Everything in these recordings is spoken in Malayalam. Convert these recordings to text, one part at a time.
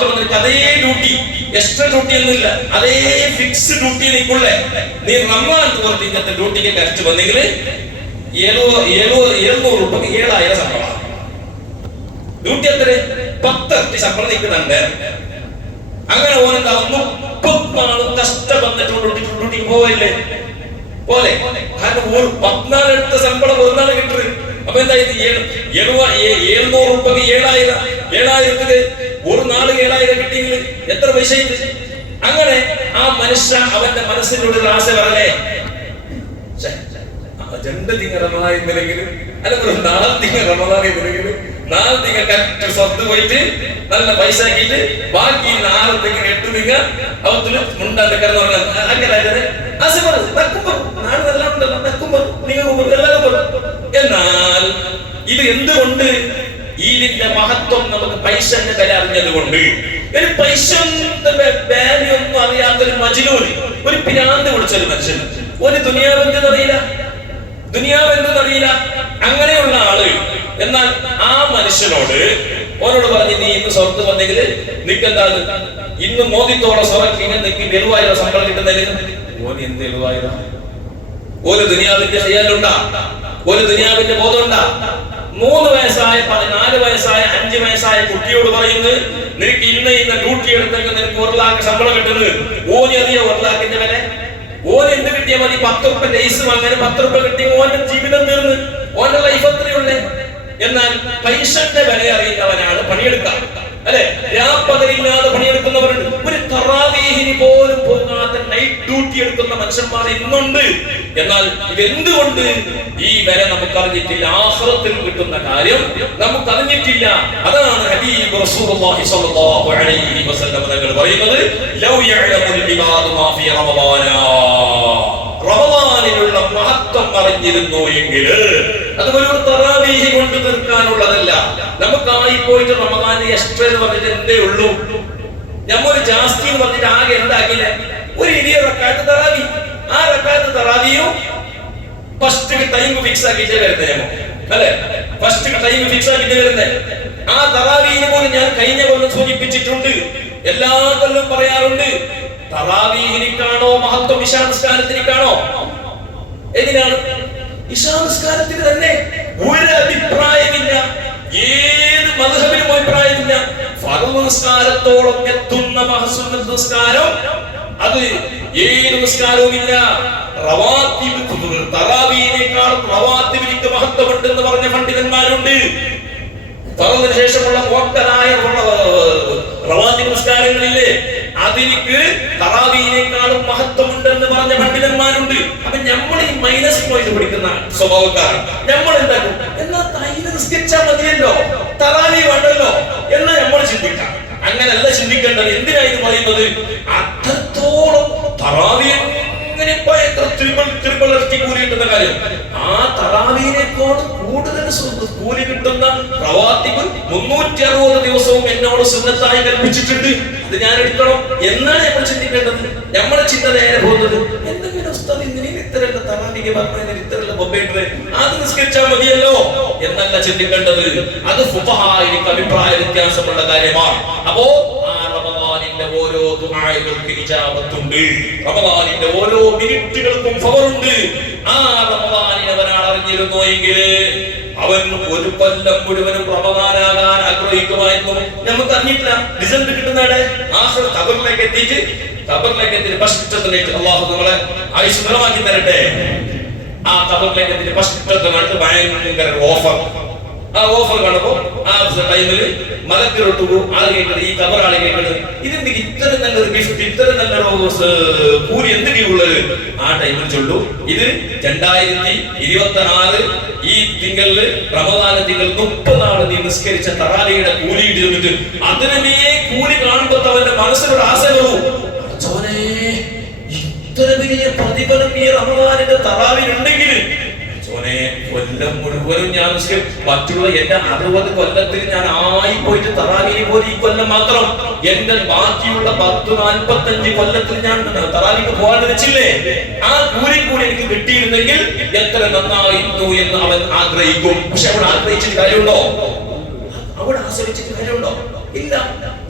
മാത്രം നിനക്ക് അതേ ഡ്യൂട്ടി, എക്സ്ട്രാ ഡ്യൂട്ടി ഒന്നുമില്ല, അതേ ഫിക്സ് ഡ്യൂട്ടി നിൽക്കുള്ളേ. നീ റമദാൻ തോർത്ത് ഇങ്ങനത്തെ ഡ്യൂട്ടിക്ക് കരച്ചു വന്നെങ്കിൽ 700 രൂപക്ക് 7000 ശമ്പളം. ഡ്യൂട്ടി എത്ര? 10 ഇരട്ടി ശമ്പളം നിൽക്കുന്നുണ്ട്. അങ്ങനെ ഓനെന്താവും 30 നാളും കഷ്ടപ്പെട്ടിട്ട് ഡ്യൂട്ടിക്ക് പോവല്ലേ പോലെ. കാരണം 14 എടുത്ത ശമ്പളം ഒരു നാൾ കിട്ടുന്നത്. അപ്പൊ എന്താ 700 രൂപക്ക് 7000 ഒരു നാള് 7000 കിട്ടിയെങ്കിൽ എത്ര പൈസ? അങ്ങനെ ആ മനുഷ്യ അവന്റെ മനസ്സിനുള്ള ആശ പറഞ്ഞേ, 2 തിങ്കൾ റമദാനിലെങ്കിൽ അല്ലെങ്കിൽ 4 തിങ്കൾ റമദാനിലെങ്കിൽ 4 തിങ്കൾ കറക്റ്റ് സ്വത്ത് പോയിട്ട് നല്ല പൈസ ആക്കിയിട്ട് ബാക്കി 4 തിങ്കൾ 8 തിങ്കൾ അവത്തിൽ മുണ്ടാണ്ട് കിടന്നു പറഞ്ഞാൽ അങ്ങനെ ആശ പറഞ്ഞു നക്കുമ്പോ നാട് നല്ല നക്കുമ്പോ നിങ്ങൾ എല്ലാവരും. എന്നാൽ ഇത് എന്തുകൊണ്ട്? ഇതിന്റെ മഹത്വം നമുക്ക് പൈസന്റെ വില അറിഞ്ഞത് കൊണ്ട്. ഒരു പൈസന്റെ വാല്യൂ ഒന്നും അറിയാത്തൊരു മജ്നൂൻ, ഒരു പിരാന്ത് വിളിച്ചൊരു മനുഷ്യൻ, ഒരു ദുനിയാവെന്തെന്നറിയില്ല, അങ്ങനെയുള്ള ആള്. എന്നാൽ ആ മനുഷ്യനോട് ഓനോട് പറഞ്ഞു, നീ ഇന്ന് സ്വർത്ത് വന്നെങ്കിൽ നിൽക്കെന്താണ് ഇന്ന് മോദിത്തോടെ സ്വർക്കി നിൽക്കി 7000 ശമ്പളം കിട്ടുന്നതിന് ഓന് എന്ത് 7000? ഒരു ദുനിയാവിന്റെ ചെയ്യാനുണ്ടാ, ഒരു ദുനിയാവിന്റെ ബോധമുണ്ടാ? 3 വയസ്സായ 4 വയസ്സായ 5 വയസ്സായ കുട്ടിയോട് പറയുന്നത്, നിനക്ക് ഇന്ന ഡ്യൂട്ടി എടുത്തെങ്കിൽ നിനക്ക് 1 ലക്ഷം ശമ്പളം കിട്ടുന്നത്. ഓന് അറിയോ 1 ലക്ഷത്തിന്റെ വില? ഓന് എന്ത് കിട്ടിയാൽ മതി? 10 രൂപ ലൈസ് വാങ്ങാൻ 10 രൂപ കിട്ടി ഓന്റെ ജീവിതം തീർന്ന്, ഓന്റെ ലൈഫ് അത്രയുള്ളേ. എന്നാൽ പൈസന്റെ വില അറിയുന്നവനാണ് പണിയെടുക്കുക, അല്ലെ? രാപ്പകലില്ലാതെ പണിയെടുക്കുന്നവരുണ്ട്. ഒരു തറാവീഹിന് പോലും പോകാത്ത നൈറ്റ് ഡ്യൂട്ടി എടുക്കുന്ന മനുഷ്യന്മാർ ഇന്നുണ്ട്. എന്നാൽ ഇതെന്തുകൊണ്ട് ഈ വില നമുക്ക് അറിഞ്ഞിട്ടില്ല? ആഖിറത്തിൽ കിട്ടുന്ന കാര്യം നമുക്ക് അറിഞ്ഞിട്ടില്ല. അതാണ് ഹബീബ് റസൂലുള്ളാഹി സ്വല്ലല്ലാഹു അലൈഹി വസല്ലം തങ്ങൾ പറയുന്നത്, ലൗ യഅലമുൽ ഇബാദു മാ ഫീ റമദാന. റമദാനിലുള്ള മഹത്വം അറിഞ്ഞിരുന്നു എങ്കിൽ അത് ഒരു തറാവീഹ് കൊണ്ട് തീർക്കാനുള്ളതല്ല. നമുക്കായി പോയിട്ട് റമദാനിൽ എക്സ്ട്രാ എന്ന് പറഞ്ഞിട്ട് എന്തേ ഉള്ളൂ? ഞമ്മൊരു ജാസ്തി എന്ന് പറഞ്ഞിട്ട് ആകെ എന്താക്കില്ല? ഒരു 20 റക്അത്ത് തറാവി. ആ റക്അത്ത് തറാവിയും ഫസ്റ്റ് ടൈം ഫിക്സ് ആക്കിയിട്ട് വരുന്നത് ഞമ്മ, അല്ലെ? ഫസ്റ്റ് ടൈം ഫിക്സ് ആക്കിയിട്ട് വരുന്നത്. ആ തറാവിയെ പോലും ഞാൻ കഴിഞ്ഞ കൊല്ലം സൂചിപ്പിച്ചിട്ടുണ്ട്, എല്ലാ കൊല്ലം പറയാറുണ്ട്. തറാവീഹിനിക്കാണോ മഹത്വം ഇശാ നിസ്കാരത്തിനാണോ? എന്തിനാണ്? ഇശാ നിസ്കാരത്തിന് തന്നെ ഒരു അഭിപ്രായമില്ല, ഏത് മദ്ഹബിലും അഭിപ്രായമില്ല. ഫർദ് നിസ്കാരത്തോളം എത്തുന്ന മഹ്സുന്നത്ത് നിസ്കാരം അത് ഏത് നിസ്കാരവുമില്ല. തറാവീഹിനേക്കാളും റവാത്തിബിന് മഹത്വമുണ്ടെന്ന് പറഞ്ഞ പണ്ഡിതന്മാരുണ്ട്. ഫർദിന് ശേഷമുള്ള മുഅക്കദായ റവാത്തിബ് നിസ്കാരങ്ങളില്ലേ, അതിലേക്ക് തറാവീഹിനേക്കാളും മഹത്വമുണ്ടെന്ന് പറഞ്ഞ പണ്ഡിതന്മാരുണ്ട്. അപ്പൊ നമ്മൾ ഈ മൈനസ് പോയിന്റ് പിടിക്കുന്ന സ്വഭാവക്കാർ നമ്മൾ എന്താക്കും? എന്നാ തൈല നിസ്കരിച്ചാൽ മതിയല്ലോ, തറാവീഹ് വേണ്ടല്ലോ എന്ന് നമ്മൾ ചിന്തിക്കാം. അങ്ങനെയല്ല ചിന്തിക്കേണ്ടത്. എന്തിനാ ഇത് പറയുന്നത്? അത്രത്തോളം തറാവീഹ് എങ്ങനെ തിരുപ്പളർത്തി കൂലി കിട്ടുന്ന കാര്യം. ആ തറാവീഹിനേക്കാളും കൂടുതൽ കൂലി കിട്ടുന്ന റവാത്തിബ് 360 ദിവസവും എന്നോട് സുന്നത്തായി കൽപ്പിച്ചിട്ടുണ്ട്. അത് ഞാൻ എടുക്കണം എന്നാണ് നമ്മൾ ചിന്തിക്കേണ്ടത്. നമ്മുടെ ചിന്ത നേരെ പോകുന്നത് എന്തെങ്കിലും ഉസ്താദ് ഇങ്ങനെ ഇത്തരല്ല തറാവീഹ് പറഞ്ഞ ഇത്തരല്ല ബൊബേറ്റ് അത് നിസ്കരിച്ചാൽ മതിയല്ലോ എന്നല്ല ചിന്തിക്കേണ്ടത്. അത് ഫുഖഹായിക്ക് അഭിപ്രായ വ്യത്യാസമുള്ള കാര്യമാണ്. അപ്പോ റമദാനിന്റെ ഓരോ ദുആകൾക്ക് ഇജാബത്തുണ്ട്, റമദാനിന്റെ ഓരോ മിനിറ്റുകൾക്കും ഫവറുണ്ട്. ആ റമദാനിനെ ഒരാൾ അറിഞ്ഞിരുന്നു എങ്കിൽ അവൻ ഒരു കൊല്ലം മുഴുവനും റമദാനാകാൻ ആഗ്രഹിക്കുമായിരുന്നു. നമുക്ക് അറിഞ്ഞിട്ടില്ല. റിസൾട്ട് കിട്ടുന്നതാണ് ഖബറിലേക്ക് എത്തിയിട്ട് അല്ലാഹു നമ്മളെ ആയുസ് നിലവാക്കി തരട്ടെ. ആ ഖബറിലേക്ക് എത്തിയിട്ട് ഫസ്റ്റ് ഭയങ്കര ഓഫർ. ആ ഓഫർ കാണുമ്പോ ആ ടൈമില് മലക്കിലോട്ട് ആള് കേട്ടത്, ഈ ഖബർ ആള് കേട്ടത്, ഇതെന്ത് ഇത്ര നല്ലൊരു ഗിഫ്റ്റ്, ഇത്ര നല്ലൊരു കൂലി എന്തെങ്കിലും ഉള്ളത്? ആ ടൈമിൽ ചൊല്ലു, ഇത് 2024 ഈ തിങ്കളില് റമദാന തിങ്കൾ 30 നാള് നീ നിസ്കരിച്ച തറാവീഹിന്റെ കൂലി ഇട്ടിരുന്നിട്ട് അതിനെ കൂലി കാണുമ്പോ അവന്റെ മനസ്സിലൊരു ആശ വരും, ഇത്ര വലിയ പ്രതിഫലം ഈ റമദാനിന്റെ തറാവീഹ് ഉണ്ടെങ്കിൽ കൊല്ലം മുഴുവനും ഞാൻ മറ്റുള്ള എന്റെ 60 കൊല്ലത്തിൽ ഞാൻ ആയി പോയിട്ട് തറാവീഹ് പോലെ ഈ കൊല്ലം മാത്രം എന്റെ ബാക്കിയുള്ള 10-45 കൊല്ലത്തിൽ ഞാൻ തറാവീഹ് പോകാൻ വെച്ചില്ലേ, ആ കൂലി കൂടി എനിക്ക് കിട്ടിയിരുന്നെങ്കിൽ എത്ര നന്നായിരുന്നു എന്ന് അവൻ ആഗ്രഹിക്കും. പക്ഷെ അവിടെ ആഗ്രഹിച്ചിട്ട് കാര്യമുണ്ടോ? അവിടെ ആശ്രയിച്ചിട്ട് കാര്യമുണ്ടോ? ഇല്ല.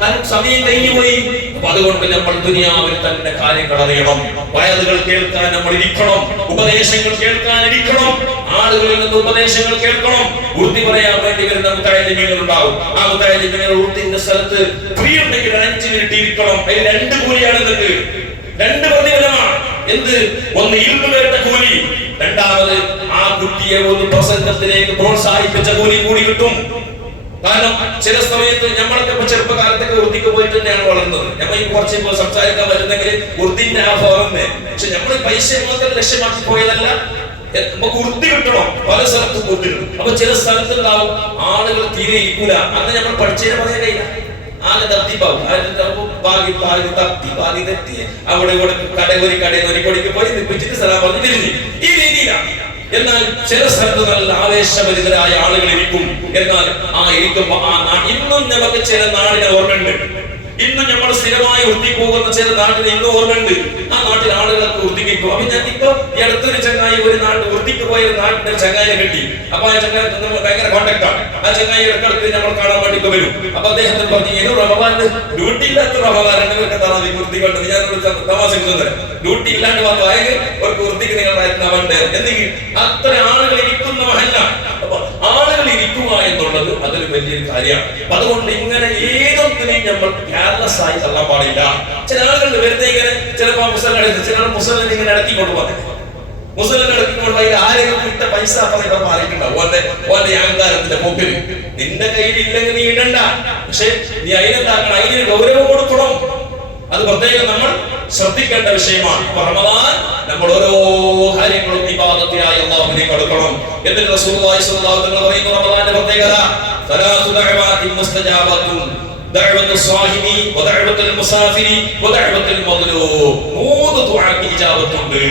കാരണം സമയം കഴിഞ്ഞു പോയി. അപ്പൊ അതുകൊണ്ട് നമ്മൾ ദുനിയാവിൽ തന്നെ കാര്യങ്ങൾ അറിയണം. വയലുകൾ കേൾക്കാൻ നമ്മൾ ഇരിക്കണം, ഉപദേശങ്ങൾ കേൾക്കാൻ ഇരിക്കണം, ആളുകളിൽ നിന്ന് ഉപദേശങ്ങൾ കേൾക്കണം. ഉറുദി പറയാൻ വേണ്ടി വരുന്ന മുത്തഅല്ലിമീങ്ങൾ ഉണ്ടാവും. ആ മുത്തഅല്ലിമീങ്ങൾ ഉറുദിന്റെ സ്ഥലത്ത് ഫ്രീ ഉണ്ടെങ്കിൽ 5 മിനിറ്റ് ഇരിക്കണം. അതിൽ 2 കൂലിയാണ് നിങ്ങൾക്ക്, 2 പ്രതിഫലമാണ്. എന്ത്? ഒന്ന് ഇൽമു കേട്ട കൂലി, രണ്ടാമത് ആ കുട്ടിയെ ഒരു പ്രസംഗത്തിലേക്ക് പ്രോത്സാഹിപ്പിച്ച കൂലി കൂടി കിട്ടും. കാരണം ചില സമയത്ത് നമ്മളൊക്കെ ഇപ്പൊ ചെറുപ്പകാലത്തൊക്കെ ഉറുദിക്ക് പോയിട്ട് തന്നെയാണ് വളർന്നത്. നമ്മൾ ഈ കുറച്ച് ഇപ്പോൾ സംസാരിക്കാൻ വരുന്നെങ്കിൽ ഉറുദിന്റെ ആ ഫോറന്നെ. പക്ഷെ നമ്മൾ പൈസ മാത്രം ലക്ഷ്യമാക്കി പോയതല്ല, നമുക്ക് ഉറുദി കിട്ടണം. പല സ്ഥലത്തും ഉറുദി കിട്ടും. അപ്പൊ ചില സ്ഥലത്തുണ്ടാവും ആളുകൾ തീരെ ഇരിക്കൂല. അന്ന് നമ്മൾ പഠിച്ചതിനെ പറയാൻ കഴിയില്ല. ആകെ തത്തിപ്പാവും. പാതി തെറ്റി അവിടെ ഇവിടെ കടയൊരിക്കൊടിക്ക് പോയി നിപ്പിച്ചിട്ട് സ്ഥലം പറഞ്ഞ് തിരിഞ്ഞു. ഈ രീതിയിലാണ്. എന്നാൽ ചില സ്ഥലത്ത് നല്ല ആവേശഭരിതരായ ആളുകൾ ഇരിക്കും. എന്നാൽ ആ ഇരിക്കുമ്പോ ഇന്നും നമുക്ക് ചില നാടിനെ ഓർമ്മയുണ്ട്. ഇന്നും നമ്മൾ സ്ഥിരമായി ഉറുദി പോകുന്ന ചില നാട്ടിൽ ഇന്നും ഓർമ്മയുണ്ട്. ആ നാട്ടിൽ ആളുകൾക്ക് ഉറുദിക്ക് പോകും. അപ്പൊ ഞാൻ ഇപ്പൊ ഈ അടുത്തൊരു ചങ്ങായി ഒരു നാട് ഉറുദിക്ക് പോയ നാട്ടിന്റെ ചങ്ങായിനെ കിട്ടി. അപ്പൊ ആ ചങ്ങായി ഭയങ്കര കോണ്ടാക്ടാണ്. ആ ചങ്ങായി ഇടക്കിടക്ക് നമ്മൾ കാണാൻ വേണ്ടി വരും. അപ്പൊ അദ്ദേഹത്തിന് പറഞ്ഞു, ഒരു റമദാന് ഡ്യൂട്ടി ഇല്ലാത്ത റമദാൻ ഉറുദി കണ്ടത് ഞാൻ തമാശ ഡ്യൂട്ടി ഇല്ലാണ്ട് വന്നു അയക്ക് ഒരു ഉറുദിക്ക് നിങ്ങളായിരുന്നു അവന്റെ എന്തെങ്കിലും അത്ര ആളുകൾ ഇരിക്കുന്ന മഹല്ല. അപ്പൊ ആളുകൾ ഇരിക്കുക എന്നുള്ളത് അതൊരു വലിയൊരു കാര്യമാണ്. അപ്പൊ അതുകൊണ്ട് ഇങ്ങനെ ഏതൊന്നിനെയും നമ്മൾ കെയർലെസ് ആയി തള്ളാൻ പാടില്ല. ചില ആളുകൾ വെറുതെ ഇങ്ങനെ ചിലപ്പോ മുസലിം ഇങ്ങനെ ഇടക്കിക്കൊണ്ട് പോകുന്നത്, മുസലിം ഇടക്കിക്കൊണ്ട് അതിൽ ആരെങ്കിലും ഇട്ട പൈസ പറഞ്ഞിട്ടുണ്ടാവും ഓന്റെ അഹങ്കാരത്തിന്റെ പോക്കിന്. നിന്റെ കയ്യിൽ ഇല്ലെങ്കിൽ നീ ഇടണ്ട. പക്ഷെ നീ അതിനെന്താക്കണം, അതിന് ഗൗരവം കൊടുക്കണം. അത് പ്രത്യേകം നമ്മൾ ശ്രദ്ധിക്കേണ്ട വിഷയമാണ്. റമദാൻ നമ്മൾ ഓരോ കാര്യങ്ങളും ഇബാദത്തിനായി അല്ലാഹുവിലേക്ക് അടുക്കണം. എന്നിട്ട് റസൂലുള്ളാഹി സ്വല്ലല്ലാഹു അലൈഹി വസല്ലം പറയുന്നു റമദാന്റെ പ്രത്യേകത സലാസു ദഅവാതിൻ മുസ്തജാബത്തുൻ ദഅവത്തു സ്വാഹിമി വദഅവത്തുൽ മുസാഫിരി വദഅവത്തുൽ മദ്ലൂം. 3 ദുആക്ക് ഇജാബത്തുണ്ട്.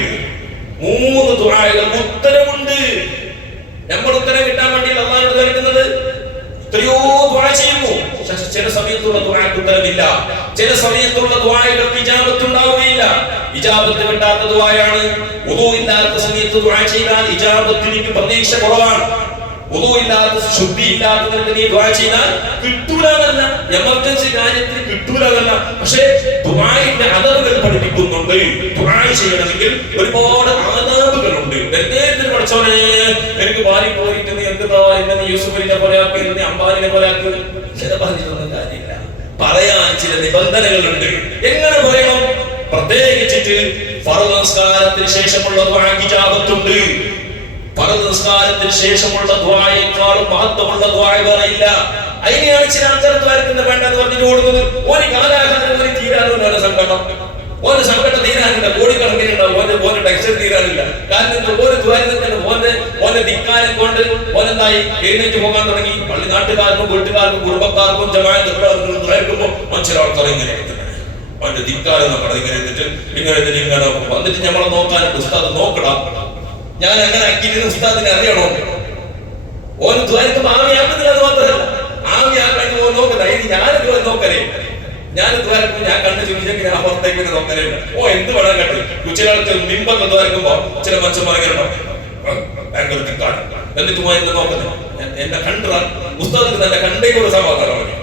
3 ദുആകൾക്ക് ഉത്തരമുണ്ട്. നമ്മൾ ഉത്തരം കിട്ടാൻ വേണ്ടി അല്ലാഹുവോട് ദ്വാരക്കുന്നത് എത്രയോ ദുആ ചെയ്യുന്നു. ചില സമയത്തുള്ള ദുആക്ക് ഉത്തരമില്ല. ചില സമയത്തുള്ള ദുആകൾക്ക് ഇജാബത്ത് ഉണ്ടാവുകയില്ല. ഇജാബത്ത് കിട്ടാത്ത ദുആയാണ്. വുദൂ ഇല്ലാത്ത സമയത്ത് ദുആ ചെയ്താൽ ഇജാബത്തിന് പ്രതീക്ഷ കുറവാണ്. വുദൂ ഇല്ലാത്ത ശുദ്ധി ഇല്ലാത്തവർക്ക് നീ ദുആ ചെയ്താൽ കിട്ടൂലെന്നല്ല, എമർജൻസി കാര്യത്തിൽ കിട്ടൂലെന്നല്ല. പക്ഷേ ദുആഇന്റെ അദബുകൾ പഠിപ്പിക്കുന്നുണ്ട്. ദുആ ചെയ്യണമെങ്കിൽ ഒരുപാട് ആദാബുകളുണ്ട്. എന്തെങ്കിലും പഠിച്ചോനെ എനിക്ക് ഭാര്യ പോയിട്ട് നീ എന്താ എന്നെ യൂസുഫിനെ പോലെയാക്കി, എന്നെ അംബാനിനെ പോലെയാക്കി, ചില പറഞ്ഞിട്ടൊന്നും കാര്യമില്ല. പറയാൻ ചില നിബന്ധനകളുണ്ട്. എങ്ങനെ പറയണം? പ്രത്യേകിച്ചിട്ട് ഫർദ് നിസ്കാരത്തിന് ശേഷമുള്ള ദുആക്ക് ഇജാബത്തുണ്ട്. ഫർദ് നിസ്കാരത്തിന് ശേഷമുള്ള ദുആയേക്കാളും മഹത്വമുള്ള ദുആ വേറെയില്ല. അതിനെയാണ് ചില ആൾക്കാർ ദ്വാരക്കുന്ന വേണ്ടെന്ന് പറഞ്ഞിട്ട് കൊടുക്കുന്നത്. ഓന് കാലാകാലം ഓന് തീരാനോ സങ്കടം, ഓന് സങ്കടം തീരാനില്ല, കോടിക്കണക്കിനുണ്ടാവും. ഓന് ടെൻഷൻ തീരാനില്ല. കാരണം ഓന് ദ്വാരത്തിന് ഓന്റെ ധിക്കാരം കൊണ്ട് ഓനെന്തായി എഴുന്നേറ്റ് പോകാൻ തുടങ്ങി. പള്ളി നാട്ടുകാർക്കും വീട്ടുകാർക്കും കുടുംബക്കാർക്കും ജമാഅത്തുകാർക്കും ദ്വാരക്കുമ്പോ ചില ആൾക്കാർ ഇങ്ങനെ അവന്റെ ധിക്കാരം നമ്മുടെ ഇങ്ങനെ ഇങ്ങനെ വന്നിട്ട് നമ്മളെ നോക്കാനുണ്ട്. ഉസ്താദ് നോക്കണം, ഞാൻ അങ്ങനെ ആക്കിയിട്ട് ഉസ്താദിനെ അറിയണോ? ഓന് ദ്വാരക്കുമ്പോ ആമിയാക്കുന്നില്ല. അത് മാത്രമല്ല ആമിയാക്കാൻ ഓൻ നോക്കല. ഇത് ഞാനിത് നോക്കലേ, ഞാൻ ദ്വാരക്കും ഞാൻ കണ്ണ് ചുറ്റിച്ചെങ്കിൽ ഞാൻ പുറത്തേക്ക് നോക്കലില്ല. ഓ എന്ത് വേണം കണ്ടു ചിലർക്ക് മിമ്പൊക്കെ ദ്വാരക്കുമ്പോ ചില മനുഷ്യന്മാർ ഭയങ്കര ധിക്കാണ്. എന്നിട്ട് പോയി നോക്കുന്നത് എന്നെ കണ്ടാൽ ഉസ്താദിന് തന്നെ കണ്ടേ ഒരു സമാധാനമാണ്.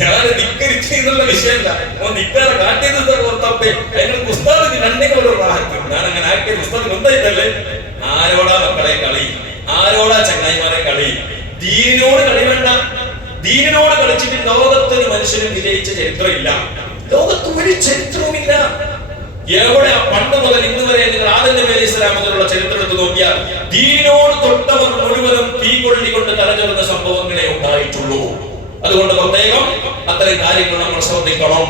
ഞാൻ ധിക്കരിച്ച് എന്നുള്ള വിഷയമല്ല, ഓൻ ധിക്കാരെ കാട്ടിയത് തപ്പേ അതിനൊരു ഉസ്താദിന് കണ്ടേ ഒരു റാഹത്ത്. ഞാൻ അങ്ങനെ ആക്കിയത് ഉസ്താദിന് എന്തായിട്ടല്ലേ? ആരോടാ മക്കളെ കളി, ആരോടാ ചങ്ങായിമാരെ കളി? ദീനിനോട് കളി വേണ്ട. ദീനിനോട് കളിച്ചിട്ട് ലോകത്തൊരു മനുഷ്യനും വിജയിച്ച ചരിത്രമില്ല. ലോകത്ത് ഒരു ചരിത്രവുമില്ല. എവിടെ പണ്ട് മുതൽ ഇന്ന് വരെ നിങ്ങൾ ആദം നബി അലൈഹി സ്വലാം മുതലുള്ള ചരിത്രം എടുത്ത് നോക്കിയാൽ ദീനിനോട് തൊട്ടവർ മുഴുവനും തീകൊള്ളിക്കൊണ്ട് തലചൊറുന്ന സംഭവങ്ങളെ ഉണ്ടായിട്ടുള്ളൂ. അതുകൊണ്ട് പ്രത്യേകം അത്തരം കാര്യങ്ങൾ നമ്മൾ ശ്രദ്ധിക്കണം.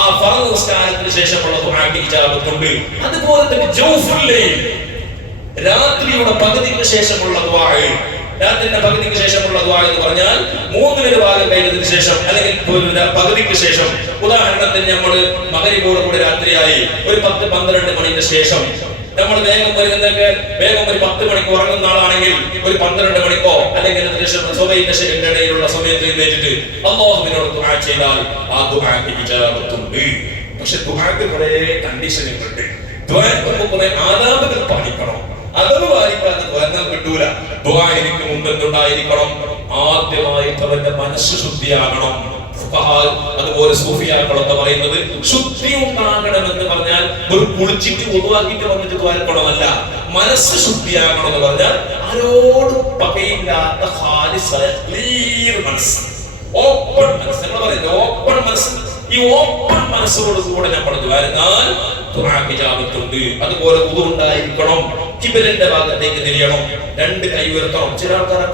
ആ ഫർദ് നിസ്കാരത്തിന് ശേഷമുള്ള ദുആക്ക് ഇജാബത്തുണ്ട്. അതുപോലെ തന്നെ ജൗഫുൽ ലൈൽ, രാത്രിയുടെ പകുതിക്ക് ശേഷമുള്ള ദുആ. രാത്രിയുടെ പകുതിക്ക് ശേഷമുള്ള ദുആ എന്ന് പറഞ്ഞാൽ 3 ഭാഗം കഴിഞ്ഞതിന് ശേഷം അല്ലെങ്കിൽ പകുതിക്ക് ശേഷം. ഉദാഹരണത്തിന് നമ്മൾ മഗ്‌രിബോട് കൂടി രാത്രിയായി ഒരു 10-12 മണിക്ക് ശേഷം നമ്മൾ വേഗം വരുന്നതൊക്കെ വേഗം ഒരു 10 മണിക്ക് ഉറങ്ങുന്ന ആളാണെങ്കിൽ ഒരു 12 മണിക്കോ അല്ലെങ്കിൽ സുബഹിന്റെ ഇടയിലുള്ള സമയത്ത് എഴുന്നേറ്റിട്ട് അല്ലാഹുവിനോട് ദുആ ചെയ്താൽ ആ ദുആക്ക് ഇജാബത്തുണ്ട്. പക്ഷെ ദുആക്ക് കുറെ കണ്ടീഷനുകളുണ്ട്. ദുആക്ക് കുറെ ആദാബുകൾ പാലിക്കണം. അതൊന്നും പാലിക്കാതെ ദുആ കിട്ടൂല. ദുആ എനിക്ക് മുമ്പ് എന്തുണ്ടായിരിക്കണം? ആദ്യമായിട്ട് അവന്റെ മനസ്സ് ശുദ്ധിയാകണം. അതുപോലെ സൂഫിയാക്കളൊക്കെ പറയുന്നത് ശുദ്ധി ഉണ്ടാകണമെന്ന് പറഞ്ഞാൽ ഒരു കുളിച്ചിട്ട് ഒതുവാക്കിയിട്ട് വന്നിട്ട് ദ്വാരക്കണമല്ല, മനസ്സ് ശുദ്ധിയാകണമെന്ന് പറഞ്ഞാൽ ആരോടും പകയില്ലാത്ത ക്ലിയർ മനസ്സ്, ഓപ്പൺ മനസ്സ്. നമ്മൾ പറയുന്നത് ഓപ്പൺ മനസ്സ്. ഈ ഓപ്പൺ മനസ്സോട് കൂടെ നമ്മൾ ദ്വാരന്നാൽ ഇജാബത്തുണ്ട്. അതുപോലെ വുദു ഉണ്ടായിരിക്കണം, കിബിലിന്റെ ഭാഗത്തേക്ക് തിരിയണം, രണ്ട് കൈ ഉയർത്തണം. ചില ആൾക്കാരെ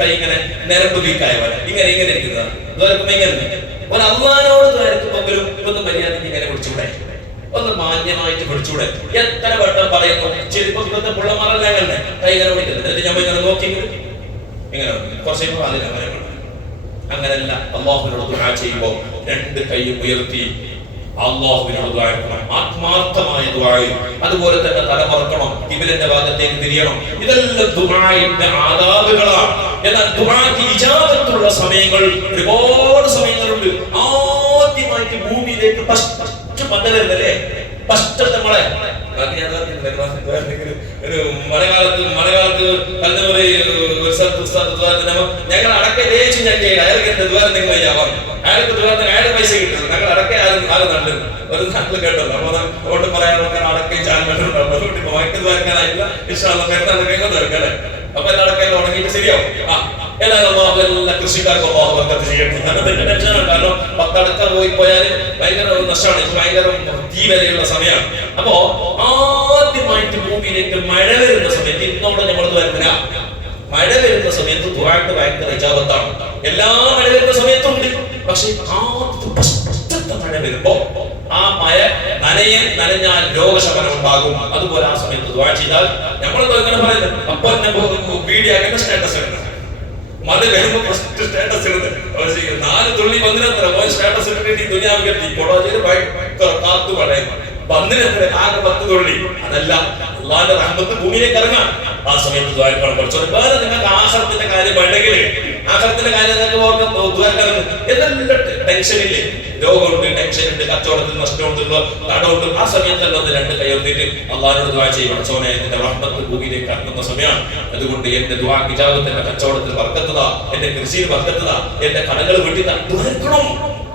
കൈ ഇങ്ങനെ നരമ്പ് വീക്കായവര ഇങ്ങനെ ഇരിക്കുന്നത് ഇങ്ങനെ ഒരു അള്ളാനോട് ദ്വാരക്കുമ്പോഴും ഇതൊന്ന് മര്യാദയ്ക്ക് ഇങ്ങനെ പിടിച്ചൂടെ, ഒന്ന് മാന്യമായിട്ട് പിടിച്ചൂടെ. എത്ര വട്ടം പറയുന്നു, ചിലപ്പോ ഇന്നത്തെ പിള്ളമാരെല്ലാം കണ്ടേ കൈ ഇങ്ങനെ പിടിക്കുന്നത്, എന്നിട്ട് ഞാൻ ഇങ്ങനെ നോക്കി ഇങ്ങനെ കുറച്ച് അതിനെ അങ്ങനെയല്ല. അള്ളാഹുവിനോട് ദുആ ചെയ്യുമ്പോൾ രണ്ട് കൈയും ഉയർത്തി അള്ളാഹുവിനോട് ദുആ ചെയ്യണം, ആത്മാർത്ഥമായ ദുആ. അതുപോലെ തന്നെ തലമറക്കണം, ഖിബിലന്റെ ഭാഗത്തേക്ക് തിരിയണം. ഇതെല്ലാം ദുആഇന്റെ ആദാബുകളാണ്. എന്നാൽ ദുആക്ക് ഇജാബത്തുള്ള സമയങ്ങൾ ഒരുപാട് സമയങ്ങളുണ്ട്. ആദ്യമായിട്ട് ഭൂമിയിലേക്ക് ഫസ്റ്റ് മദലല്ലേ, ഫസ്റ്റ് നമ്മളെ മഴക്കാലത്ത് ഞങ്ങൾ അടക്ക തേച്ച് ഞാൻ ചെയ്യണം. അയാൾക്ക് എന്റെ ദ്വാരം നിങ്ങൾ ചെയ്യാവാം, അയാൾക്ക് ദ്വാരത്തിന് അയാൾ പൈസ കിട്ടുന്നത് ഞങ്ങൾ അടക്ക ആരും നല്ലത് ഒരു നാട്ടിൽ കേട്ടല്ലോ. അപ്പൊ അതുകൊണ്ട് പറയാനൊക്കെ അടക്കയും ചാൻപറ്റുണ്ടാവും. അതുകൊണ്ട് ഇപ്പൊ മയക്ക് ദ്വാരക്കാനായില്ല, ഇഷ്ടമുള്ള പെരുന്നാൾ ദ്വാരക്കാനെ. അപ്പൊ എല്ലാ അടക്കയെല്ലാം ഉണങ്ങിയിട്ട് ശരിയാവും. എല്ലാ കൃഷിക്കാർക്കും കാരണം 10 അടക്ക പോയാൽ ഭയങ്കര നഷ്ടമാണ്. ഇപ്പൊ ഭയങ്കര തീ വരെയുള്ള സമയമാണ്. അപ്പോ ആദ്യമായിട്ട് ഭൂമിയിലേക്ക് മഴ വരുന്ന സമയത്ത്, ഇന്നോടെ നമ്മൾ വരുന്നില്ല, മഴ വരുന്ന സമയത്ത് ദുആക്ക് ഭയങ്കര ഇജാബത്താണ്. എല്ലാ മഴ വരുന്ന സമയത്തുണ്ട്. പക്ഷെ ആദ്യത്തെ മഴ വരുമ്പോ ആ മഴ നനഞ്ഞാൽ രോഗശമനം ഉണ്ടാകും. അതുപോലെ ആ സമയത്ത് ദുആ ചെയ്താൽ നമ്മളെന്തോ ഇങ്ങനെ പറയുന്നത്, അപ്പൊ വീഡിയോ ആക്കുന്ന സ്റ്റാറ്റസ് ഇടുന്നത്, മഴ വരുമ്പോ ഫസ്റ്റ് സ്റ്റാറ്റസ് ഇടുന്നത് 4 തുള്ളി വന്നിനെത്ര സ്റ്റാറ്റസ് ഇട്ടിട്ട് ഈ ദുനിയാവിലെത്തി കൊടോജയിൽ ഭയങ്കര കാത്തു പറയുന്നു. വന്നിനെത്ര ആകെ 10 തുള്ളി. അതല്ല, അള്ളാന്റെ റഹ്മത്ത് ഭൂമിയിലേക്ക് ഇറങ്ങാം. ആ സമയത്ത് ദ്വാരക്കണം. കുറച്ചൊരു വേറെ നിങ്ങൾക്ക് ആഹാരത്തിന്റെ കാര്യം വേണ്ടെങ്കിൽ ആഹാരത്തിന്റെ കാര്യം നിങ്ങൾക്ക് ദ്വാരക്കണം. എന്തെല്ലാം ടെൻഷനില്ലേ, രോഗമുണ്ട്, ടെൻഷനുണ്ട്, കച്ചവടത്തിൽ നഷ്ടമുണ്ട്, കടമുണ്ട്. ആ സമയത്തല്ല ഒന്ന് രണ്ട് കൈയൊത്തിട്ട് അള്ളാഹിനോട് ദുആ ചെയ്യണം. ചോനെ എന്റെ റഹ്മത്ത് ഭൂമിയിലേക്ക് ഇറങ്ങുന്ന സമയമാണ്. അതുകൊണ്ട് എന്റെ ദുആ ഇജാബത്ത്, എന്റെ കച്ചവടത്തിൽ ബർക്കത്തുതാ, എന്റെ കൃഷിയിൽ ബർക്കത്തുതാ, എന്റെ കടകൾ വെട്ടിത്താ. ദ്വാരക്കണം.